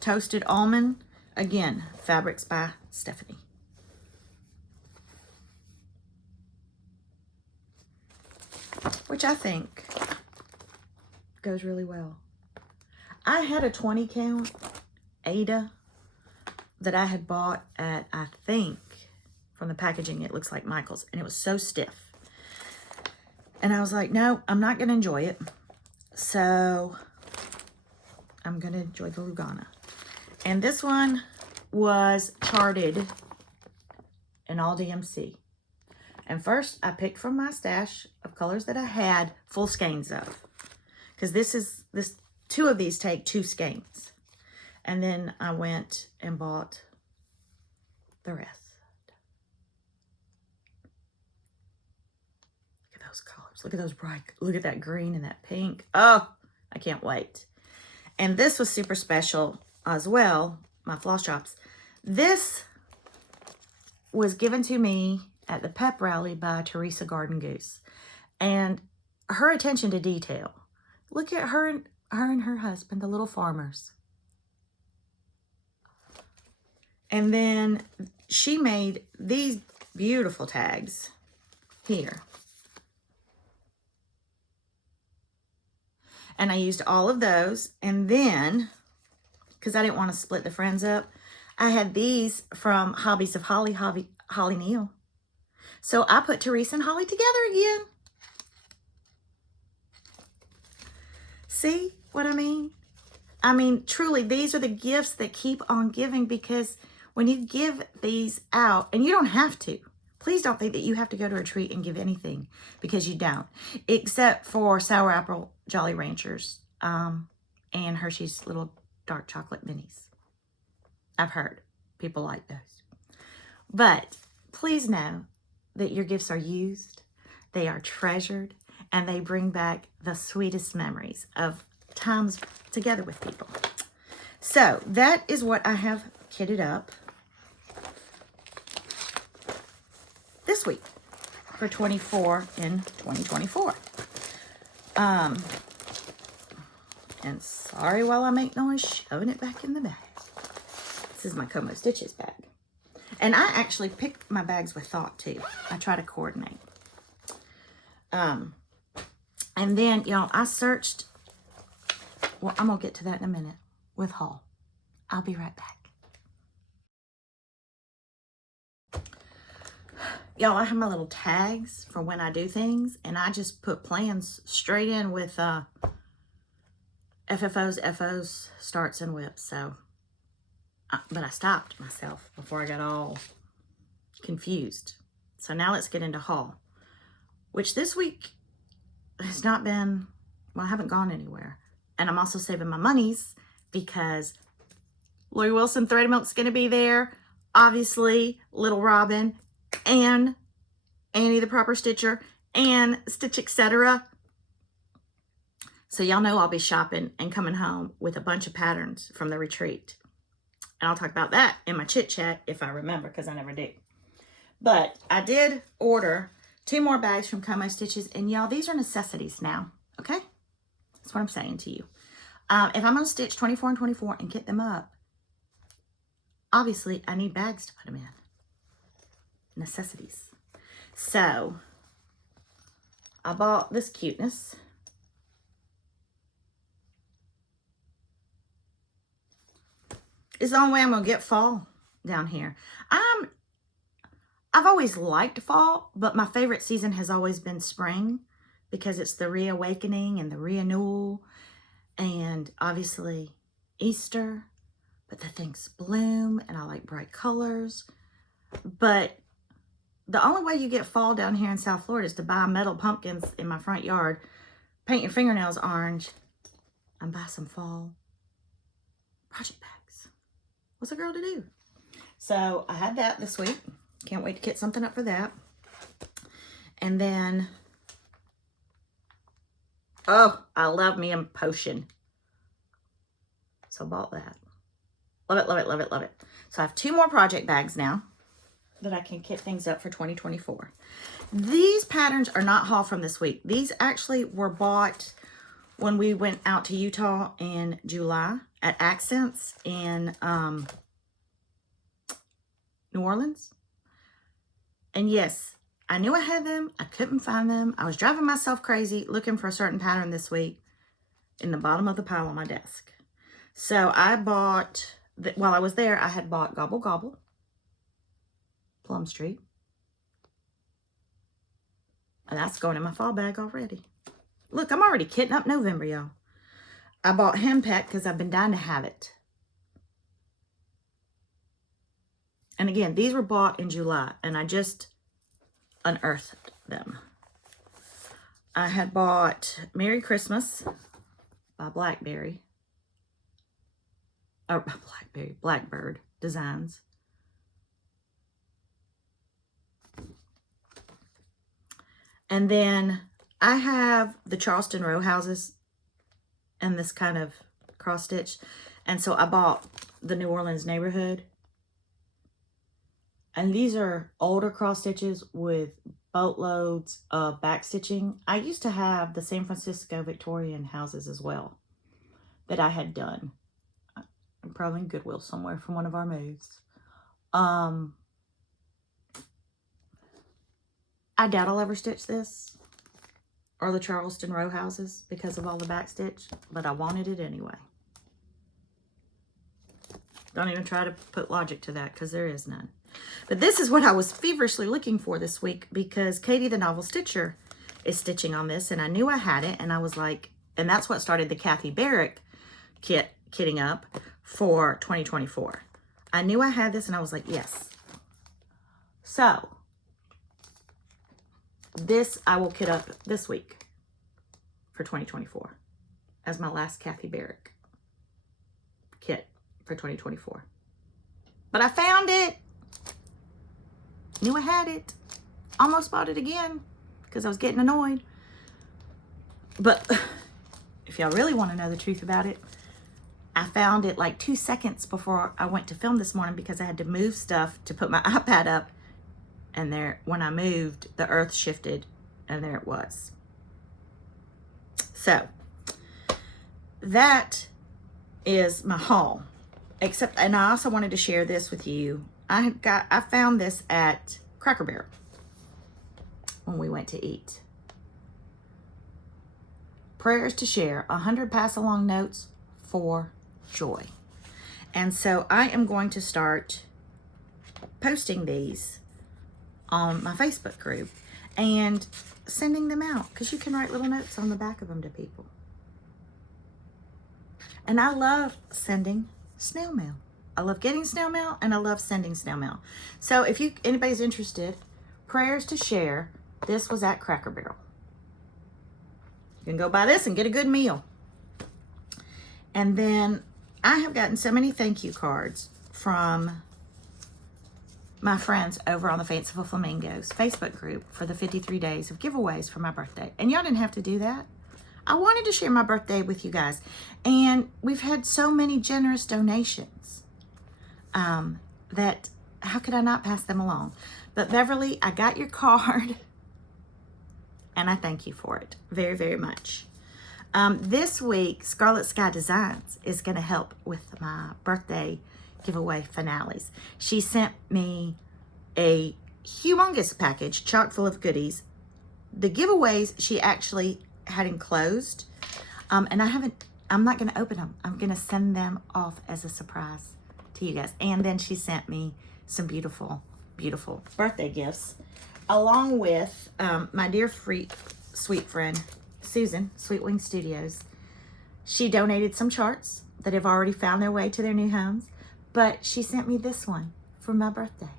toasted almond. Again, fabrics by Stephanie. Which I think goes really well. I had a 20 count Ada that I had bought at, I think, from the packaging, it looks like Michael's, and it was so stiff. And I was like, no, I'm not going to enjoy it. So I'm going to enjoy the Lugana. And this one was charted in all DMC. And first, I picked from my stash of colors that I had full skeins of. Because this 2 of these take 2 skeins. And then I went and bought the rest. Look at those colors. Look at those bright. Look at that green and that pink. Oh, I can't wait. And this was super special as well, my floss drops. This was given to me at the pep rally by Teresa Garden Goose. And her attention to detail. Look at her and her husband, the little farmers. And then she made these beautiful tags here. And I used all of those. And then, because I didn't want to split the friends up, I had these from Hobbies of Holly, Holly Neal. So I put Teresa and Holly together again. See what I mean? I mean, truly, these are the gifts that keep on giving, because when you give these out, and you don't have to, please don't think that you have to go to a retreat and give anything, because you don't, except for Sour Apple Jolly Ranchers and Hershey's little dark chocolate minis. I've heard people like those. But please know that your gifts are used, they are treasured, and they bring back the sweetest memories of times together with people. So that is what I have kitted up this week for 24 in 2024. And sorry while I make noise shoving it back in the bag. This is my Como Stitches bag. And I actually picked my bags with thought too. I try to coordinate. And then, y'all, I searched. Well, I'm going to get to that in a minute with haul. I'll be right back. Y'all, I have my little tags for when I do things, and I just put plans straight in with FFOs, FOs, starts, and whips. So, but I stopped myself before I got all confused. So now let's get into haul, which this week has not been, well, I haven't gone anywhere. And I'm also saving my monies because Lori Wilson Thread Milk's going to be there. Obviously, Little Robin and Annie the Proper Stitcher and Stitch Etc. So y'all know I'll be shopping and coming home with a bunch of patterns from the retreat. And I'll talk about that in my chit chat if I remember, because I never do. But I did order 2 more bags from Como Stitches. And y'all, these are necessities now. Okay? That's what I'm saying to you. If I'm going to stitch 24 and 24 and get them up, obviously I need bags to put them in. Necessities. So, I bought this cuteness. It's the only way I'm going to get fall down here. I've always liked fall, but my favorite season has always been spring because it's the reawakening and the renewal and obviously Easter, but the things bloom and I like bright colors. But the only way you get fall down here in South Florida is to buy metal pumpkins in my front yard, paint your fingernails orange, and buy some fall project bags. What's a girl to do? So I had that this week. Can't wait to get something up for that. And then, oh, I love me a potion. So I bought that. Love it, love it, love it, love it. So I have 2 more project bags now that I can kit things up for 2024. These patterns are not haul from this week. These actually were bought when we went out to Utah in July at Accents in New Orleans. And yes, I knew I had them. I couldn't find them. I was driving myself crazy looking for a certain pattern this week in the bottom of the pile on my desk. So I bought, while I was there, I had bought Gobble Gobble, Plum Street. And that's going in my fall bag already. Look, I'm already kitting up November, y'all. I bought Hem Peck because I've been dying to have it. And again, these were bought in July, and I just unearthed them. I had bought Merry Christmas by Blackberry. Or Blackbird Designs. And then I have the Charleston row houses and this kind of cross stitch. And so I bought the New Orleans neighborhood. And these are older cross stitches with boatloads of back stitching. I used to have the San Francisco Victorian houses as well that I had done. I'm probably in Goodwill somewhere from one of our moves. I doubt I'll ever stitch this or the Charleston row houses because of all the back stitch, but I wanted it anyway. Don't even try to put logic to that because there is none. But this is what I was feverishly looking for this week because Katie the Novel Stitcher is stitching on this, and I knew I had it, and I was like, and that's what started the Kathy Barrick kitting up for 2024. I knew I had this, and I was like, yes. So this I will kit up this week for 2024 as my last Kathy Barrick kit for 2024. But I found it. Knew I had it. Almost bought it again because I was getting annoyed. But if y'all really want to know the truth about it, I found it like 2 seconds before I went to film this morning because I had to move stuff to put my iPad up. And there, when I moved, the earth shifted and there it was. So that is my haul. Except, and I also wanted to share this with you. I found this at Cracker Barrel when we went to eat. Prayers to share, 100 pass along notes for joy. And so I am going to start posting these on my Facebook group and sending them out because you can write little notes on the back of them to people. And I love sending snail mail. I love getting snail mail and I love sending snail mail. So if anybody's interested, prayers to share. This was at Cracker Barrel. You can go buy this and get a good meal. And then I have gotten so many thank you cards from my friends over on the Fanciful Flamingos Facebook group for the 53 days of giveaways for my birthday. And y'all didn't have to do that. I wanted to share my birthday with you guys. And we've had so many generous donations that how could I not pass them along? But Beverly, I got your card and I thank you for it very, very much. This week, Scarlet Sky Designs is going to help with my birthday giveaway finales. She sent me a humongous package chock full of goodies. The giveaways she actually had enclosed, and I'm not going to open them. I'm going to send them off as a surprise to you guys. And then she sent me some beautiful, beautiful birthday gifts, along with my dear sweet friend, Susan, Sweet Wing Studios. She donated some charts that have already found their way to their new homes, but she sent me this one for my birthday.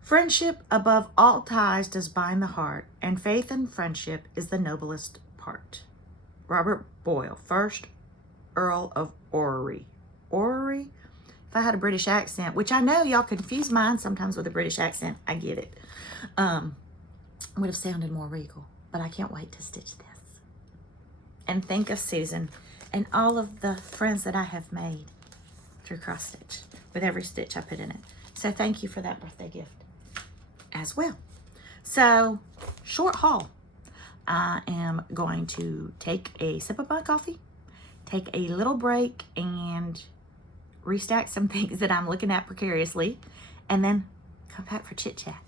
Friendship above all ties does bind the heart, and faith in friendship is the noblest part. Robert Boyle, 1st Earl of Orrery. Orrery? If I had a British accent, which I know y'all confuse mine sometimes with a British accent, I get it. Would have sounded more regal, but I can't wait to stitch this. And think of Susan and all of the friends that I have made through cross stitch with every stitch I put in it. So thank you for that birthday gift as well. So, short haul. I am going to take a sip of my coffee, take a little break, and restack some things that I'm looking at precariously, and then come back for chit chat.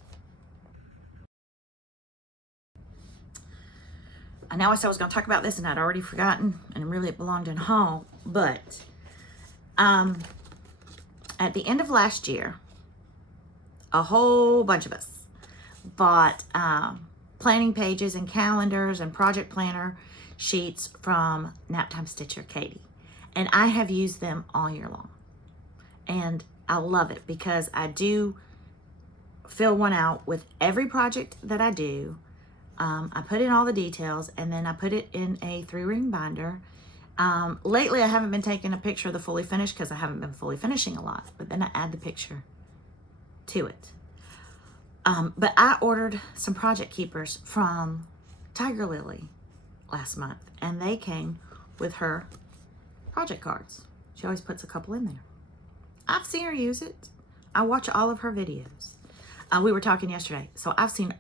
I know I said I was going to talk about this and I'd already forgotten, and really it belonged in haul, but at the end of last year, a whole bunch of us bought planning pages and calendars and project planner sheets from Naptime Stitcher Katie. And I have used them all year long. And I love it because I do fill one out with every project that I do. I put in all the details, and then I put it in a 3-ring binder. Lately, I haven't been taking a picture of the fully finished because I haven't been fully finishing a lot, but then I add the picture to it. But I ordered some project keepers from Tiger Lily last month, and they came with her project cards. She always puts a couple in there. I've seen her use it. I watch all of her videos. We were talking yesterday, so I've seen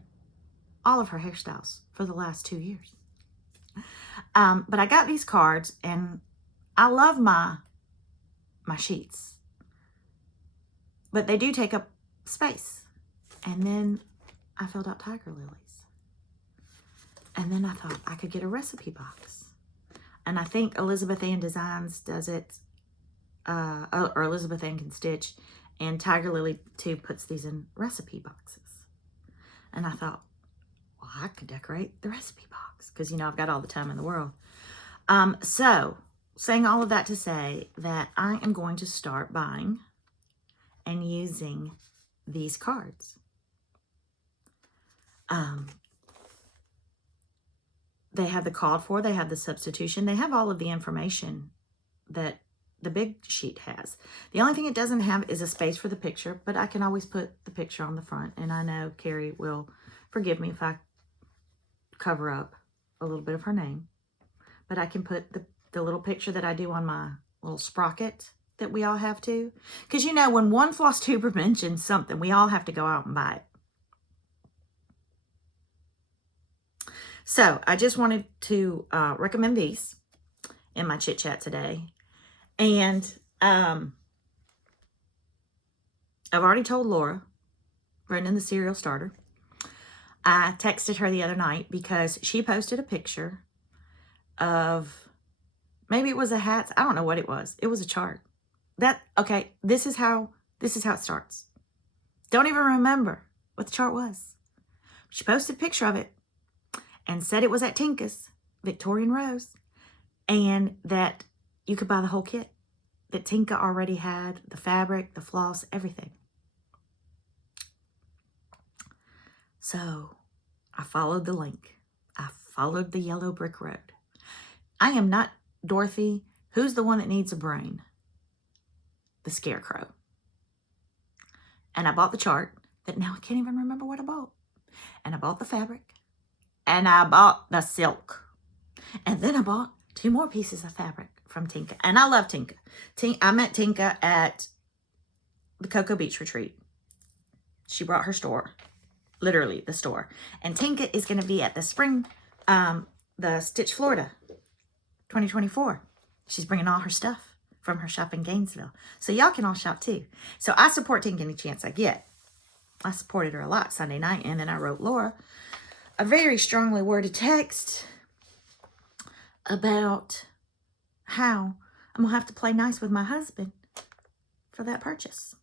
all of her hairstyles for the last 2 years. But I got these cards, and I love my sheets, but they do take up space. And then I filled out Tiger Lilies. And then I thought I could get a recipe box. And I think Elizabeth Ann Designs does it, or Elizabeth Ann Can Stitch, and Tiger Lily too puts these in recipe boxes. And I thought, well, I could decorate the recipe box because, you know, I've got all the time in the world. So, saying all of that to say that I am going to start buying and using these cards. They have the called for, they have the substitution, they have all of the information that the big sheet has. The only thing it doesn't have is a space for the picture, but I can always put the picture on the front, and I know Carrie will forgive me if I cover up a little bit of her name. But I can put the little picture that I do on my little sprocket that we all have to. Because, you know, when one floss tuber mentions something, we all have to go out and buy it. So, I just wanted to recommend these in my chit chat today. And I've already told Laura, Brendan the Serial Starter. I texted her the other night because she posted a picture of, maybe it was a hat. I don't know what it was. It was a chart. Okay, this is how it starts. Don't even remember what the chart was. She posted a picture of it and said it was at Tinka's, Victorian Rose, and that you could buy the whole kit. That Tinka already had the fabric, the floss, everything. So I followed the link. I followed the yellow brick road. I am not Dorothy. Who's the one that needs a brain? The Scarecrow. And I bought the chart that now I can't even remember what I bought. And I bought the fabric. And I bought the silk. And then I bought 2 more pieces of fabric from Tinka. And I love Tinka. I met Tinka at the Cocoa Beach retreat. She brought her store. Literally, the store. And Tinka is going to be at the spring, the Stitch Florida 2024. She's bringing all her stuff from her shop in Gainesville. So y'all can all shop too. So I support Tinka any chance I get. I supported her a lot Sunday night. And then I wrote Laura a very strongly worded text about how I'm going to have to play nice with my husband for that purchase.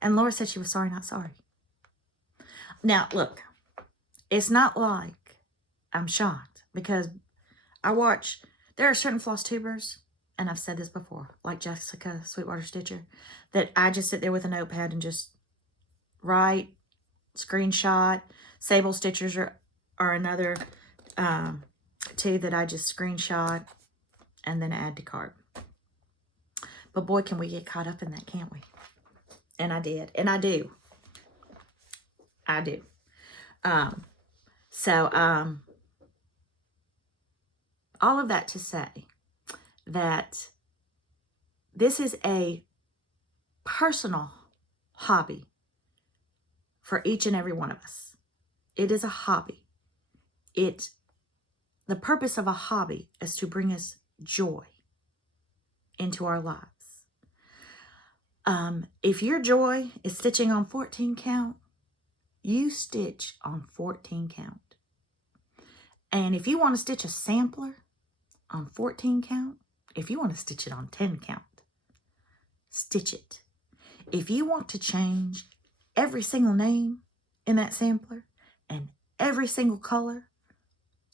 And Laura said she was sorry, not sorry. Now, look, it's not like I'm shocked because there are certain floss tubers, and I've said this before, like Jessica Sweetwater Stitcher, that I just sit there with a notepad and just write, screenshot. Sable Stitchers are another two that I just screenshot and then add to cart. But boy, can we get caught up in that, can't we? And I did. And I do. I do. All of that to say that this is a personal hobby for each and every one of us. It is a hobby. The purpose of a hobby is to bring us joy into our lives. If your joy is stitching on 14 count, you stitch on 14 count. And if you want to stitch a sampler on 14 count, if you want to stitch it on 10 count, stitch it. If you want to change every single name in that sampler and every single color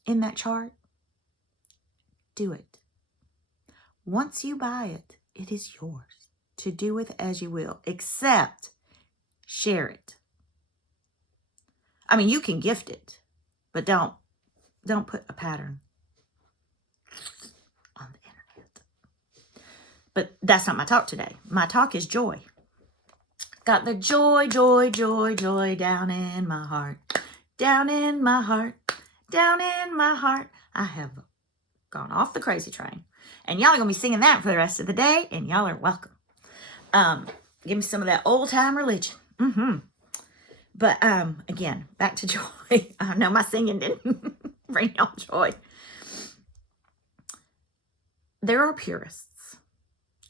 in that chart, do it. Once you buy it, it is yours to do with as you will, except share it. I mean, you can gift it, but don't put a pattern on the internet. But that's not my talk today. My talk is joy. Got the joy, joy, joy, joy down in my heart. Down in my heart. Down in my heart. I have gone off the crazy train. And y'all are going to be singing that for the rest of the day. And y'all are welcome. Give me some of that old time religion. But again, back to joy. I know my singing didn't bring y'all joy. There are purists.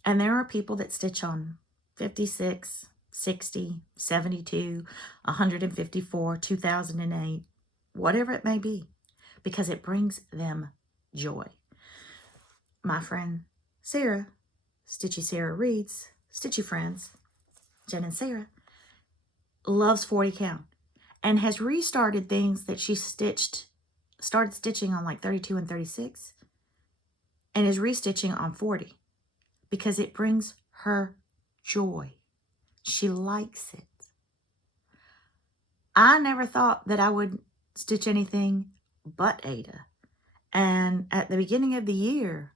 And there are people that stitch on 56, 60, 72, 154, 2008, whatever it may be, because it brings them joy. My friend Sarah, Stitchy Sarah Reads, Stitchy Friends, Jen and Sarah, loves 40 count and has restarted things that she started stitching on like 32 and 36 and is restitching on 40 because it brings her joy. She likes it. I never thought that I would stitch anything but Ada. And at the beginning of the year,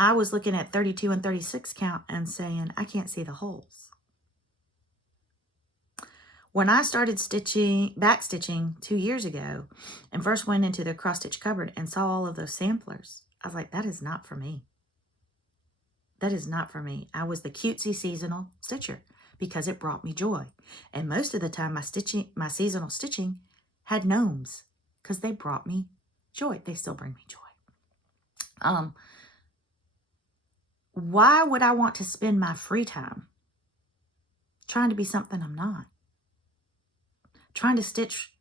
I was looking at 32 and 36 count and saying, I can't see the holes. When I started back stitching 2 years ago and first went into the cross stitch cupboard and saw all of those samplers, I was like, that is not for me. That is not for me. I was the cutesy seasonal stitcher because it brought me joy. And most of the time my seasonal stitching had gnomes because they brought me joy. They still bring me joy. Why would I want to spend my free time trying to be something I'm not? Trying to stitch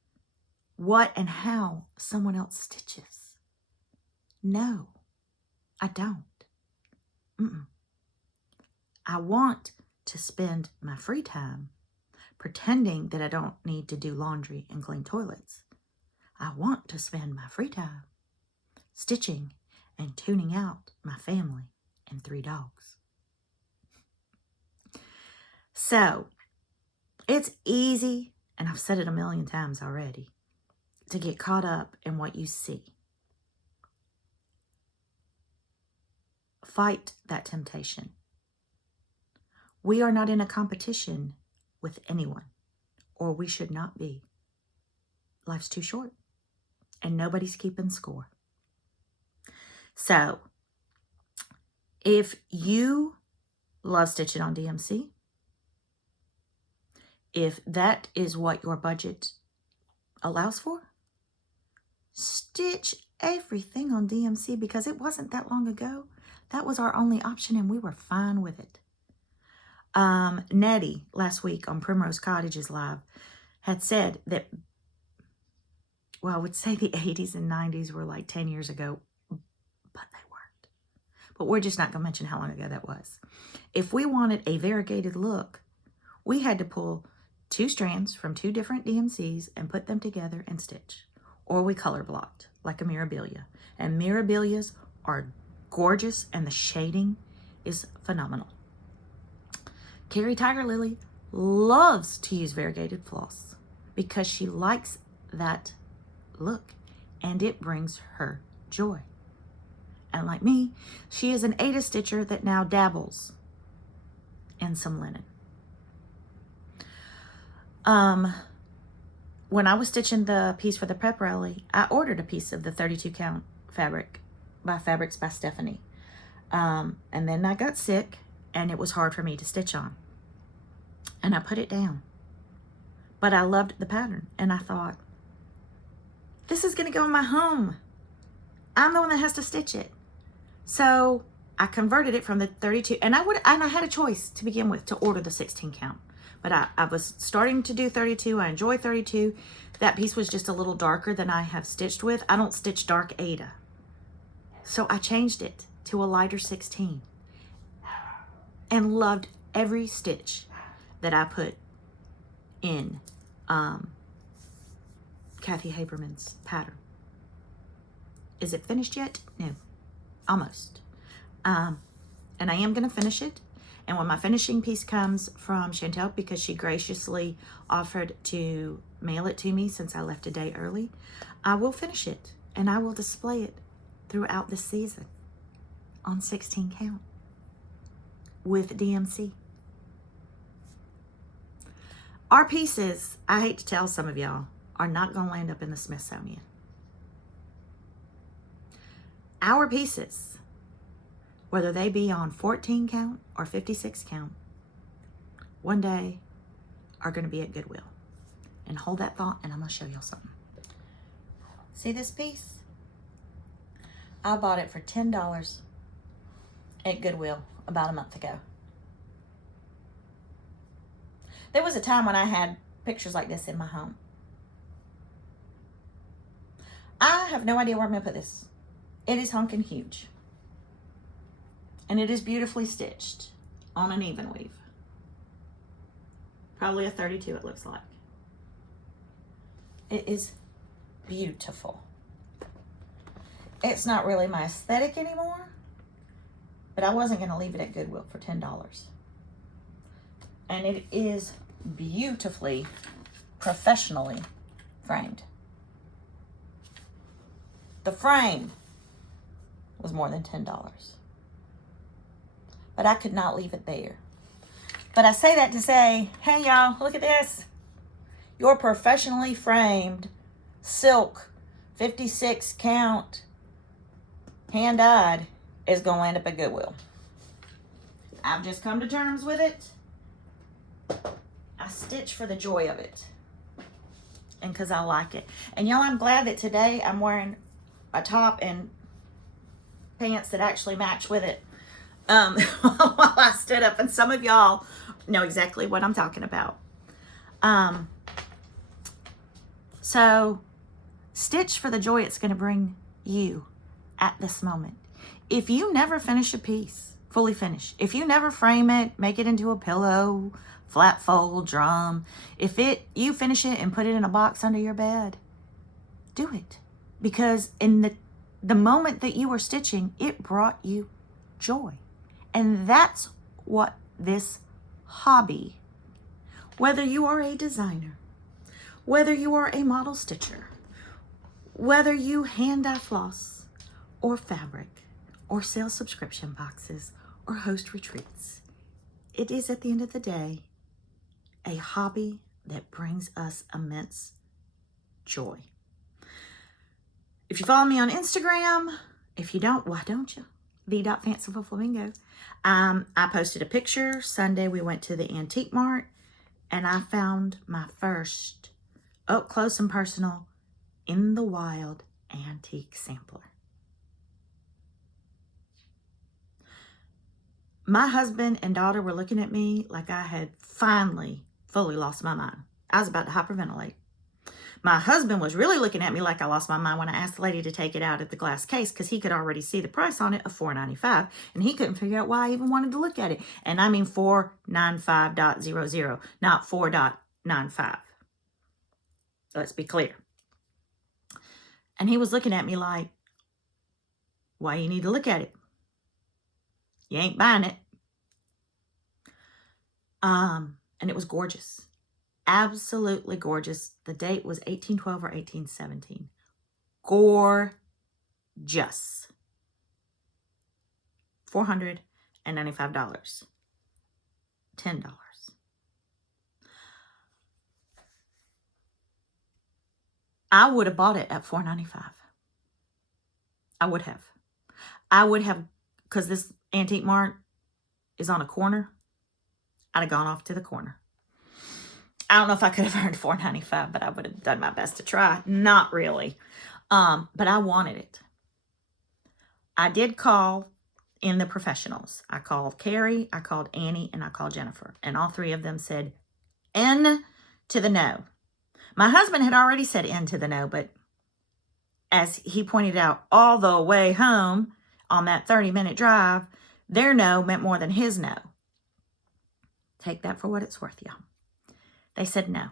what and how someone else stitches. No, I don't. I want to spend my free time pretending that I don't need to do laundry and clean toilets. I want to spend my free time stitching and tuning out my family and 3 dogs. So, it's easy, and I've said it a million times already, to get caught up in what you see. Fight that temptation. We are not in a competition with anyone, or we should not be. Life's too short, and nobody's keeping score. So, if you love stitching on DMC, if that is what your budget allows for, stitch everything on DMC because it wasn't that long ago. That was our only option and we were fine with it. Nettie, last week on Primrose Cottages Live, had said that, well, I would say the 80s and 90s were like 10 years ago, but they weren't. but we're just not going to mention how long ago that was. If we wanted a variegated look, we had to pull 2 strands from 2 different DMCs and put them together and stitch. Or we color blocked like a Mirabilia. And Mirabilias are gorgeous and the shading is phenomenal. Carrie Tiger Lily loves to use variegated floss because she likes that look and it brings her joy. And like me, she is an Ada stitcher that now dabbles in some linen. When I was stitching the piece for the prep rally, I ordered a piece of the 32 count fabric by Fabrics by Stephanie. And then I got sick and it was hard for me to stitch on. And I put it down. But I loved the pattern and I thought, this is going to go in my home. I'm the one that has to stitch it. So I converted it from the 32, and I had a choice to begin with to order the 16 count. But I was starting to do 32. I enjoy 32. That piece was just a little darker than I have stitched with. I don't stitch dark Ada. So I changed it to a lighter 16 and loved every stitch that I put in Kathy Haberman's pattern. Is it finished yet? No, almost. And I am going to finish it. And when my finishing piece comes from Chantel, because she graciously offered to mail it to me since I left a day early, I will finish it and I will display it throughout the season on 16 count with DMC. Our pieces, I hate to tell some of y'all, are not going to land up in the Smithsonian. Our pieces, whether they be on 14 count or 56 count, one day are going to be at Goodwill. And hold that thought, and I'm going to show y'all something. See this piece? I bought it for $10 at Goodwill about a month ago. There was a time when I had pictures like this in my home. I have no idea where I'm going to put this. It is hunkin' huge. And it is beautifully stitched on an even weave. Probably a 32 it looks like. It is beautiful. It's not really my aesthetic anymore, but I wasn't going to leave it at Goodwill for $10. And it is beautifully, professionally framed. The frame was more than $10. But I could not leave it there. But I say that to say, hey y'all, look at this. Your professionally framed silk 56 count hand dyed is going to land up at Goodwill. I've just come to terms with it. I stitch for the joy of it. And because I like it. And y'all, I'm glad that today I'm wearing a top and pants that actually match with it. While I stood up, and some of y'all know exactly what I'm talking about. So stitch for the joy it's going to bring you at this moment. If you never finish a piece, fully finish, if you never frame it, make it into a pillow, flat fold, drum, you finish it and put it in a box under your bed, do it. Because in the moment that you were stitching, it brought you joy. And that's what this hobby, whether you are a designer, whether you are a model stitcher, whether you hand dye floss or fabric or sell subscription boxes or host retreats, it is at the end of the day a hobby that brings us immense joy. If you follow me on Instagram, if you don't, why don't you? The.Fanciful Flamingo. I posted a picture. Sunday we went to the Antique Mart and I found my first up close and personal in the wild antique sampler. My husband and daughter were looking at me like I had finally fully lost my mind. I was about to hyperventilate. My husband was really looking at me like I lost my mind when I asked the lady to take it out of the glass case, because he could already see the price on it of $4.95, and he couldn't figure out why I even wanted to look at it. And I mean 495.00, not 4.95. Let's be clear. And he was looking at me like, why you need to look at it? You ain't buying it. And it was gorgeous. Absolutely gorgeous. The date was 1812 or 1817. Gorgeous. $495. $10. I would have bought it at $4.95. I would have. Because this Antique Mart is on a corner. I'd have gone off to the corner. I don't know if I could have earned $4.95, but I would have done my best to try. Not really. But I wanted it. I did call in the professionals. I called Carrie, I called Annie, and I called Jennifer. And all three of them said N to the no. My husband had already said N to the no, but as he pointed out all the way home on that 30-minute drive, their no meant more than his no. Take that for what it's worth, y'all. They said no.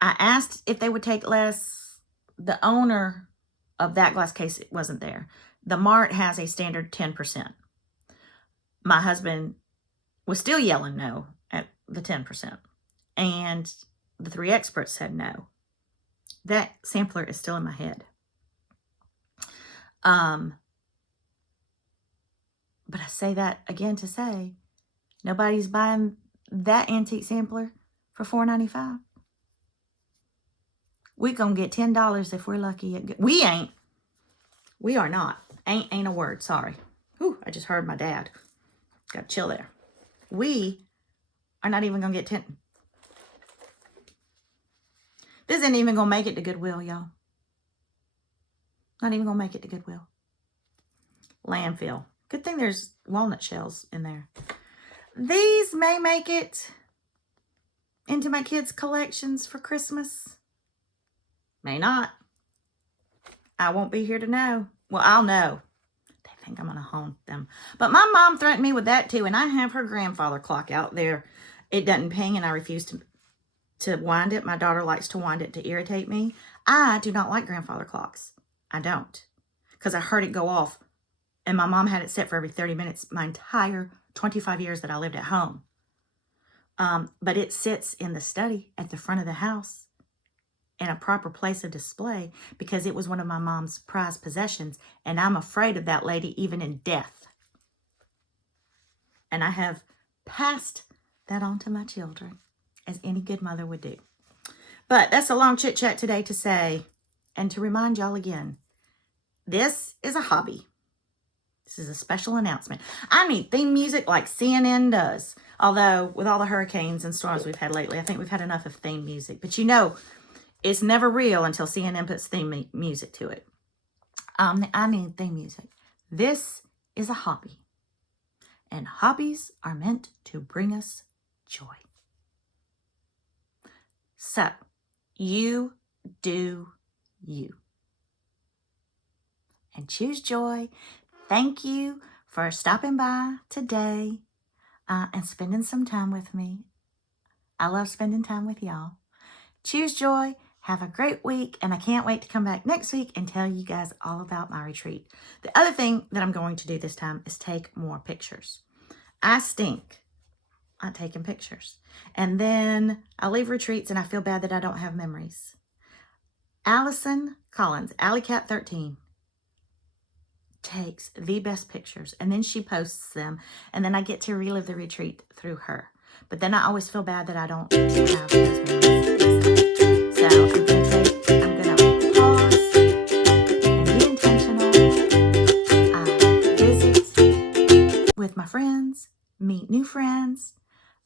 I asked if they would take less. The owner of that glass case wasn't there. The Mart has a standard 10%. My husband was still yelling no at the 10%. And the three experts said no. That sampler is still in my head. But I say that again to say, nobody's buying that antique sampler for $4.95. We're going to get $10 if we're lucky. We ain't. We are not. Ain't a word. Sorry. Whew, I just heard my dad. Got to chill there. We are not even going to get 10. This ain't even going to make it to Goodwill, y'all. Not even going to make it to Goodwill. Landfill. Good thing there's walnut shells in there. These may make it into my kids' collections for Christmas. May not. I won't be here to know. Well, I'll know. They think I'm going to haunt them. But my mom threatened me with that too, and I have her grandfather clock out there. It doesn't ping, and I refuse to wind it. My daughter likes to wind it to irritate me. I do not like grandfather clocks. I don't. Because I heard it go off, and my mom had it set for every 30 minutes my entire 25 years that I lived at home. But it sits in the study at the front of the house in a proper place of display because it was one of my mom's prized possessions, and I'm afraid of that lady even in death. And I have passed that on to my children, as any good mother would do. But that's a long chit chat today to say, and to remind y'all again, this is a hobby. This is a special announcement. I need theme music like CNN does. Although, with all the hurricanes and storms we've had lately, I think we've had enough of theme music. But you know, it's never real until CNN puts theme music to it. I need theme music. This is a hobby. And hobbies are meant to bring us joy. So, you do you. And choose joy. Thank you for stopping by today and spending some time with me. I love spending time with y'all. Choose joy. Have a great week. And I can't wait to come back next week and tell you guys all about my retreat. The other thing that I'm going to do this time is take more pictures. I stink at taking pictures. And then I leave retreats and I feel bad that I don't have memories. Allison Collins, AllieCat13, takes the best pictures, and then she posts them, and then I get to relive the retreat through her. But then I always feel bad that I don't have those memories. So I'm gonna pause and be intentional. Visit with my friends, meet new friends,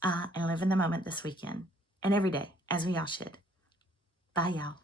and live in the moment this weekend and every day, as we all should. Bye, y'all.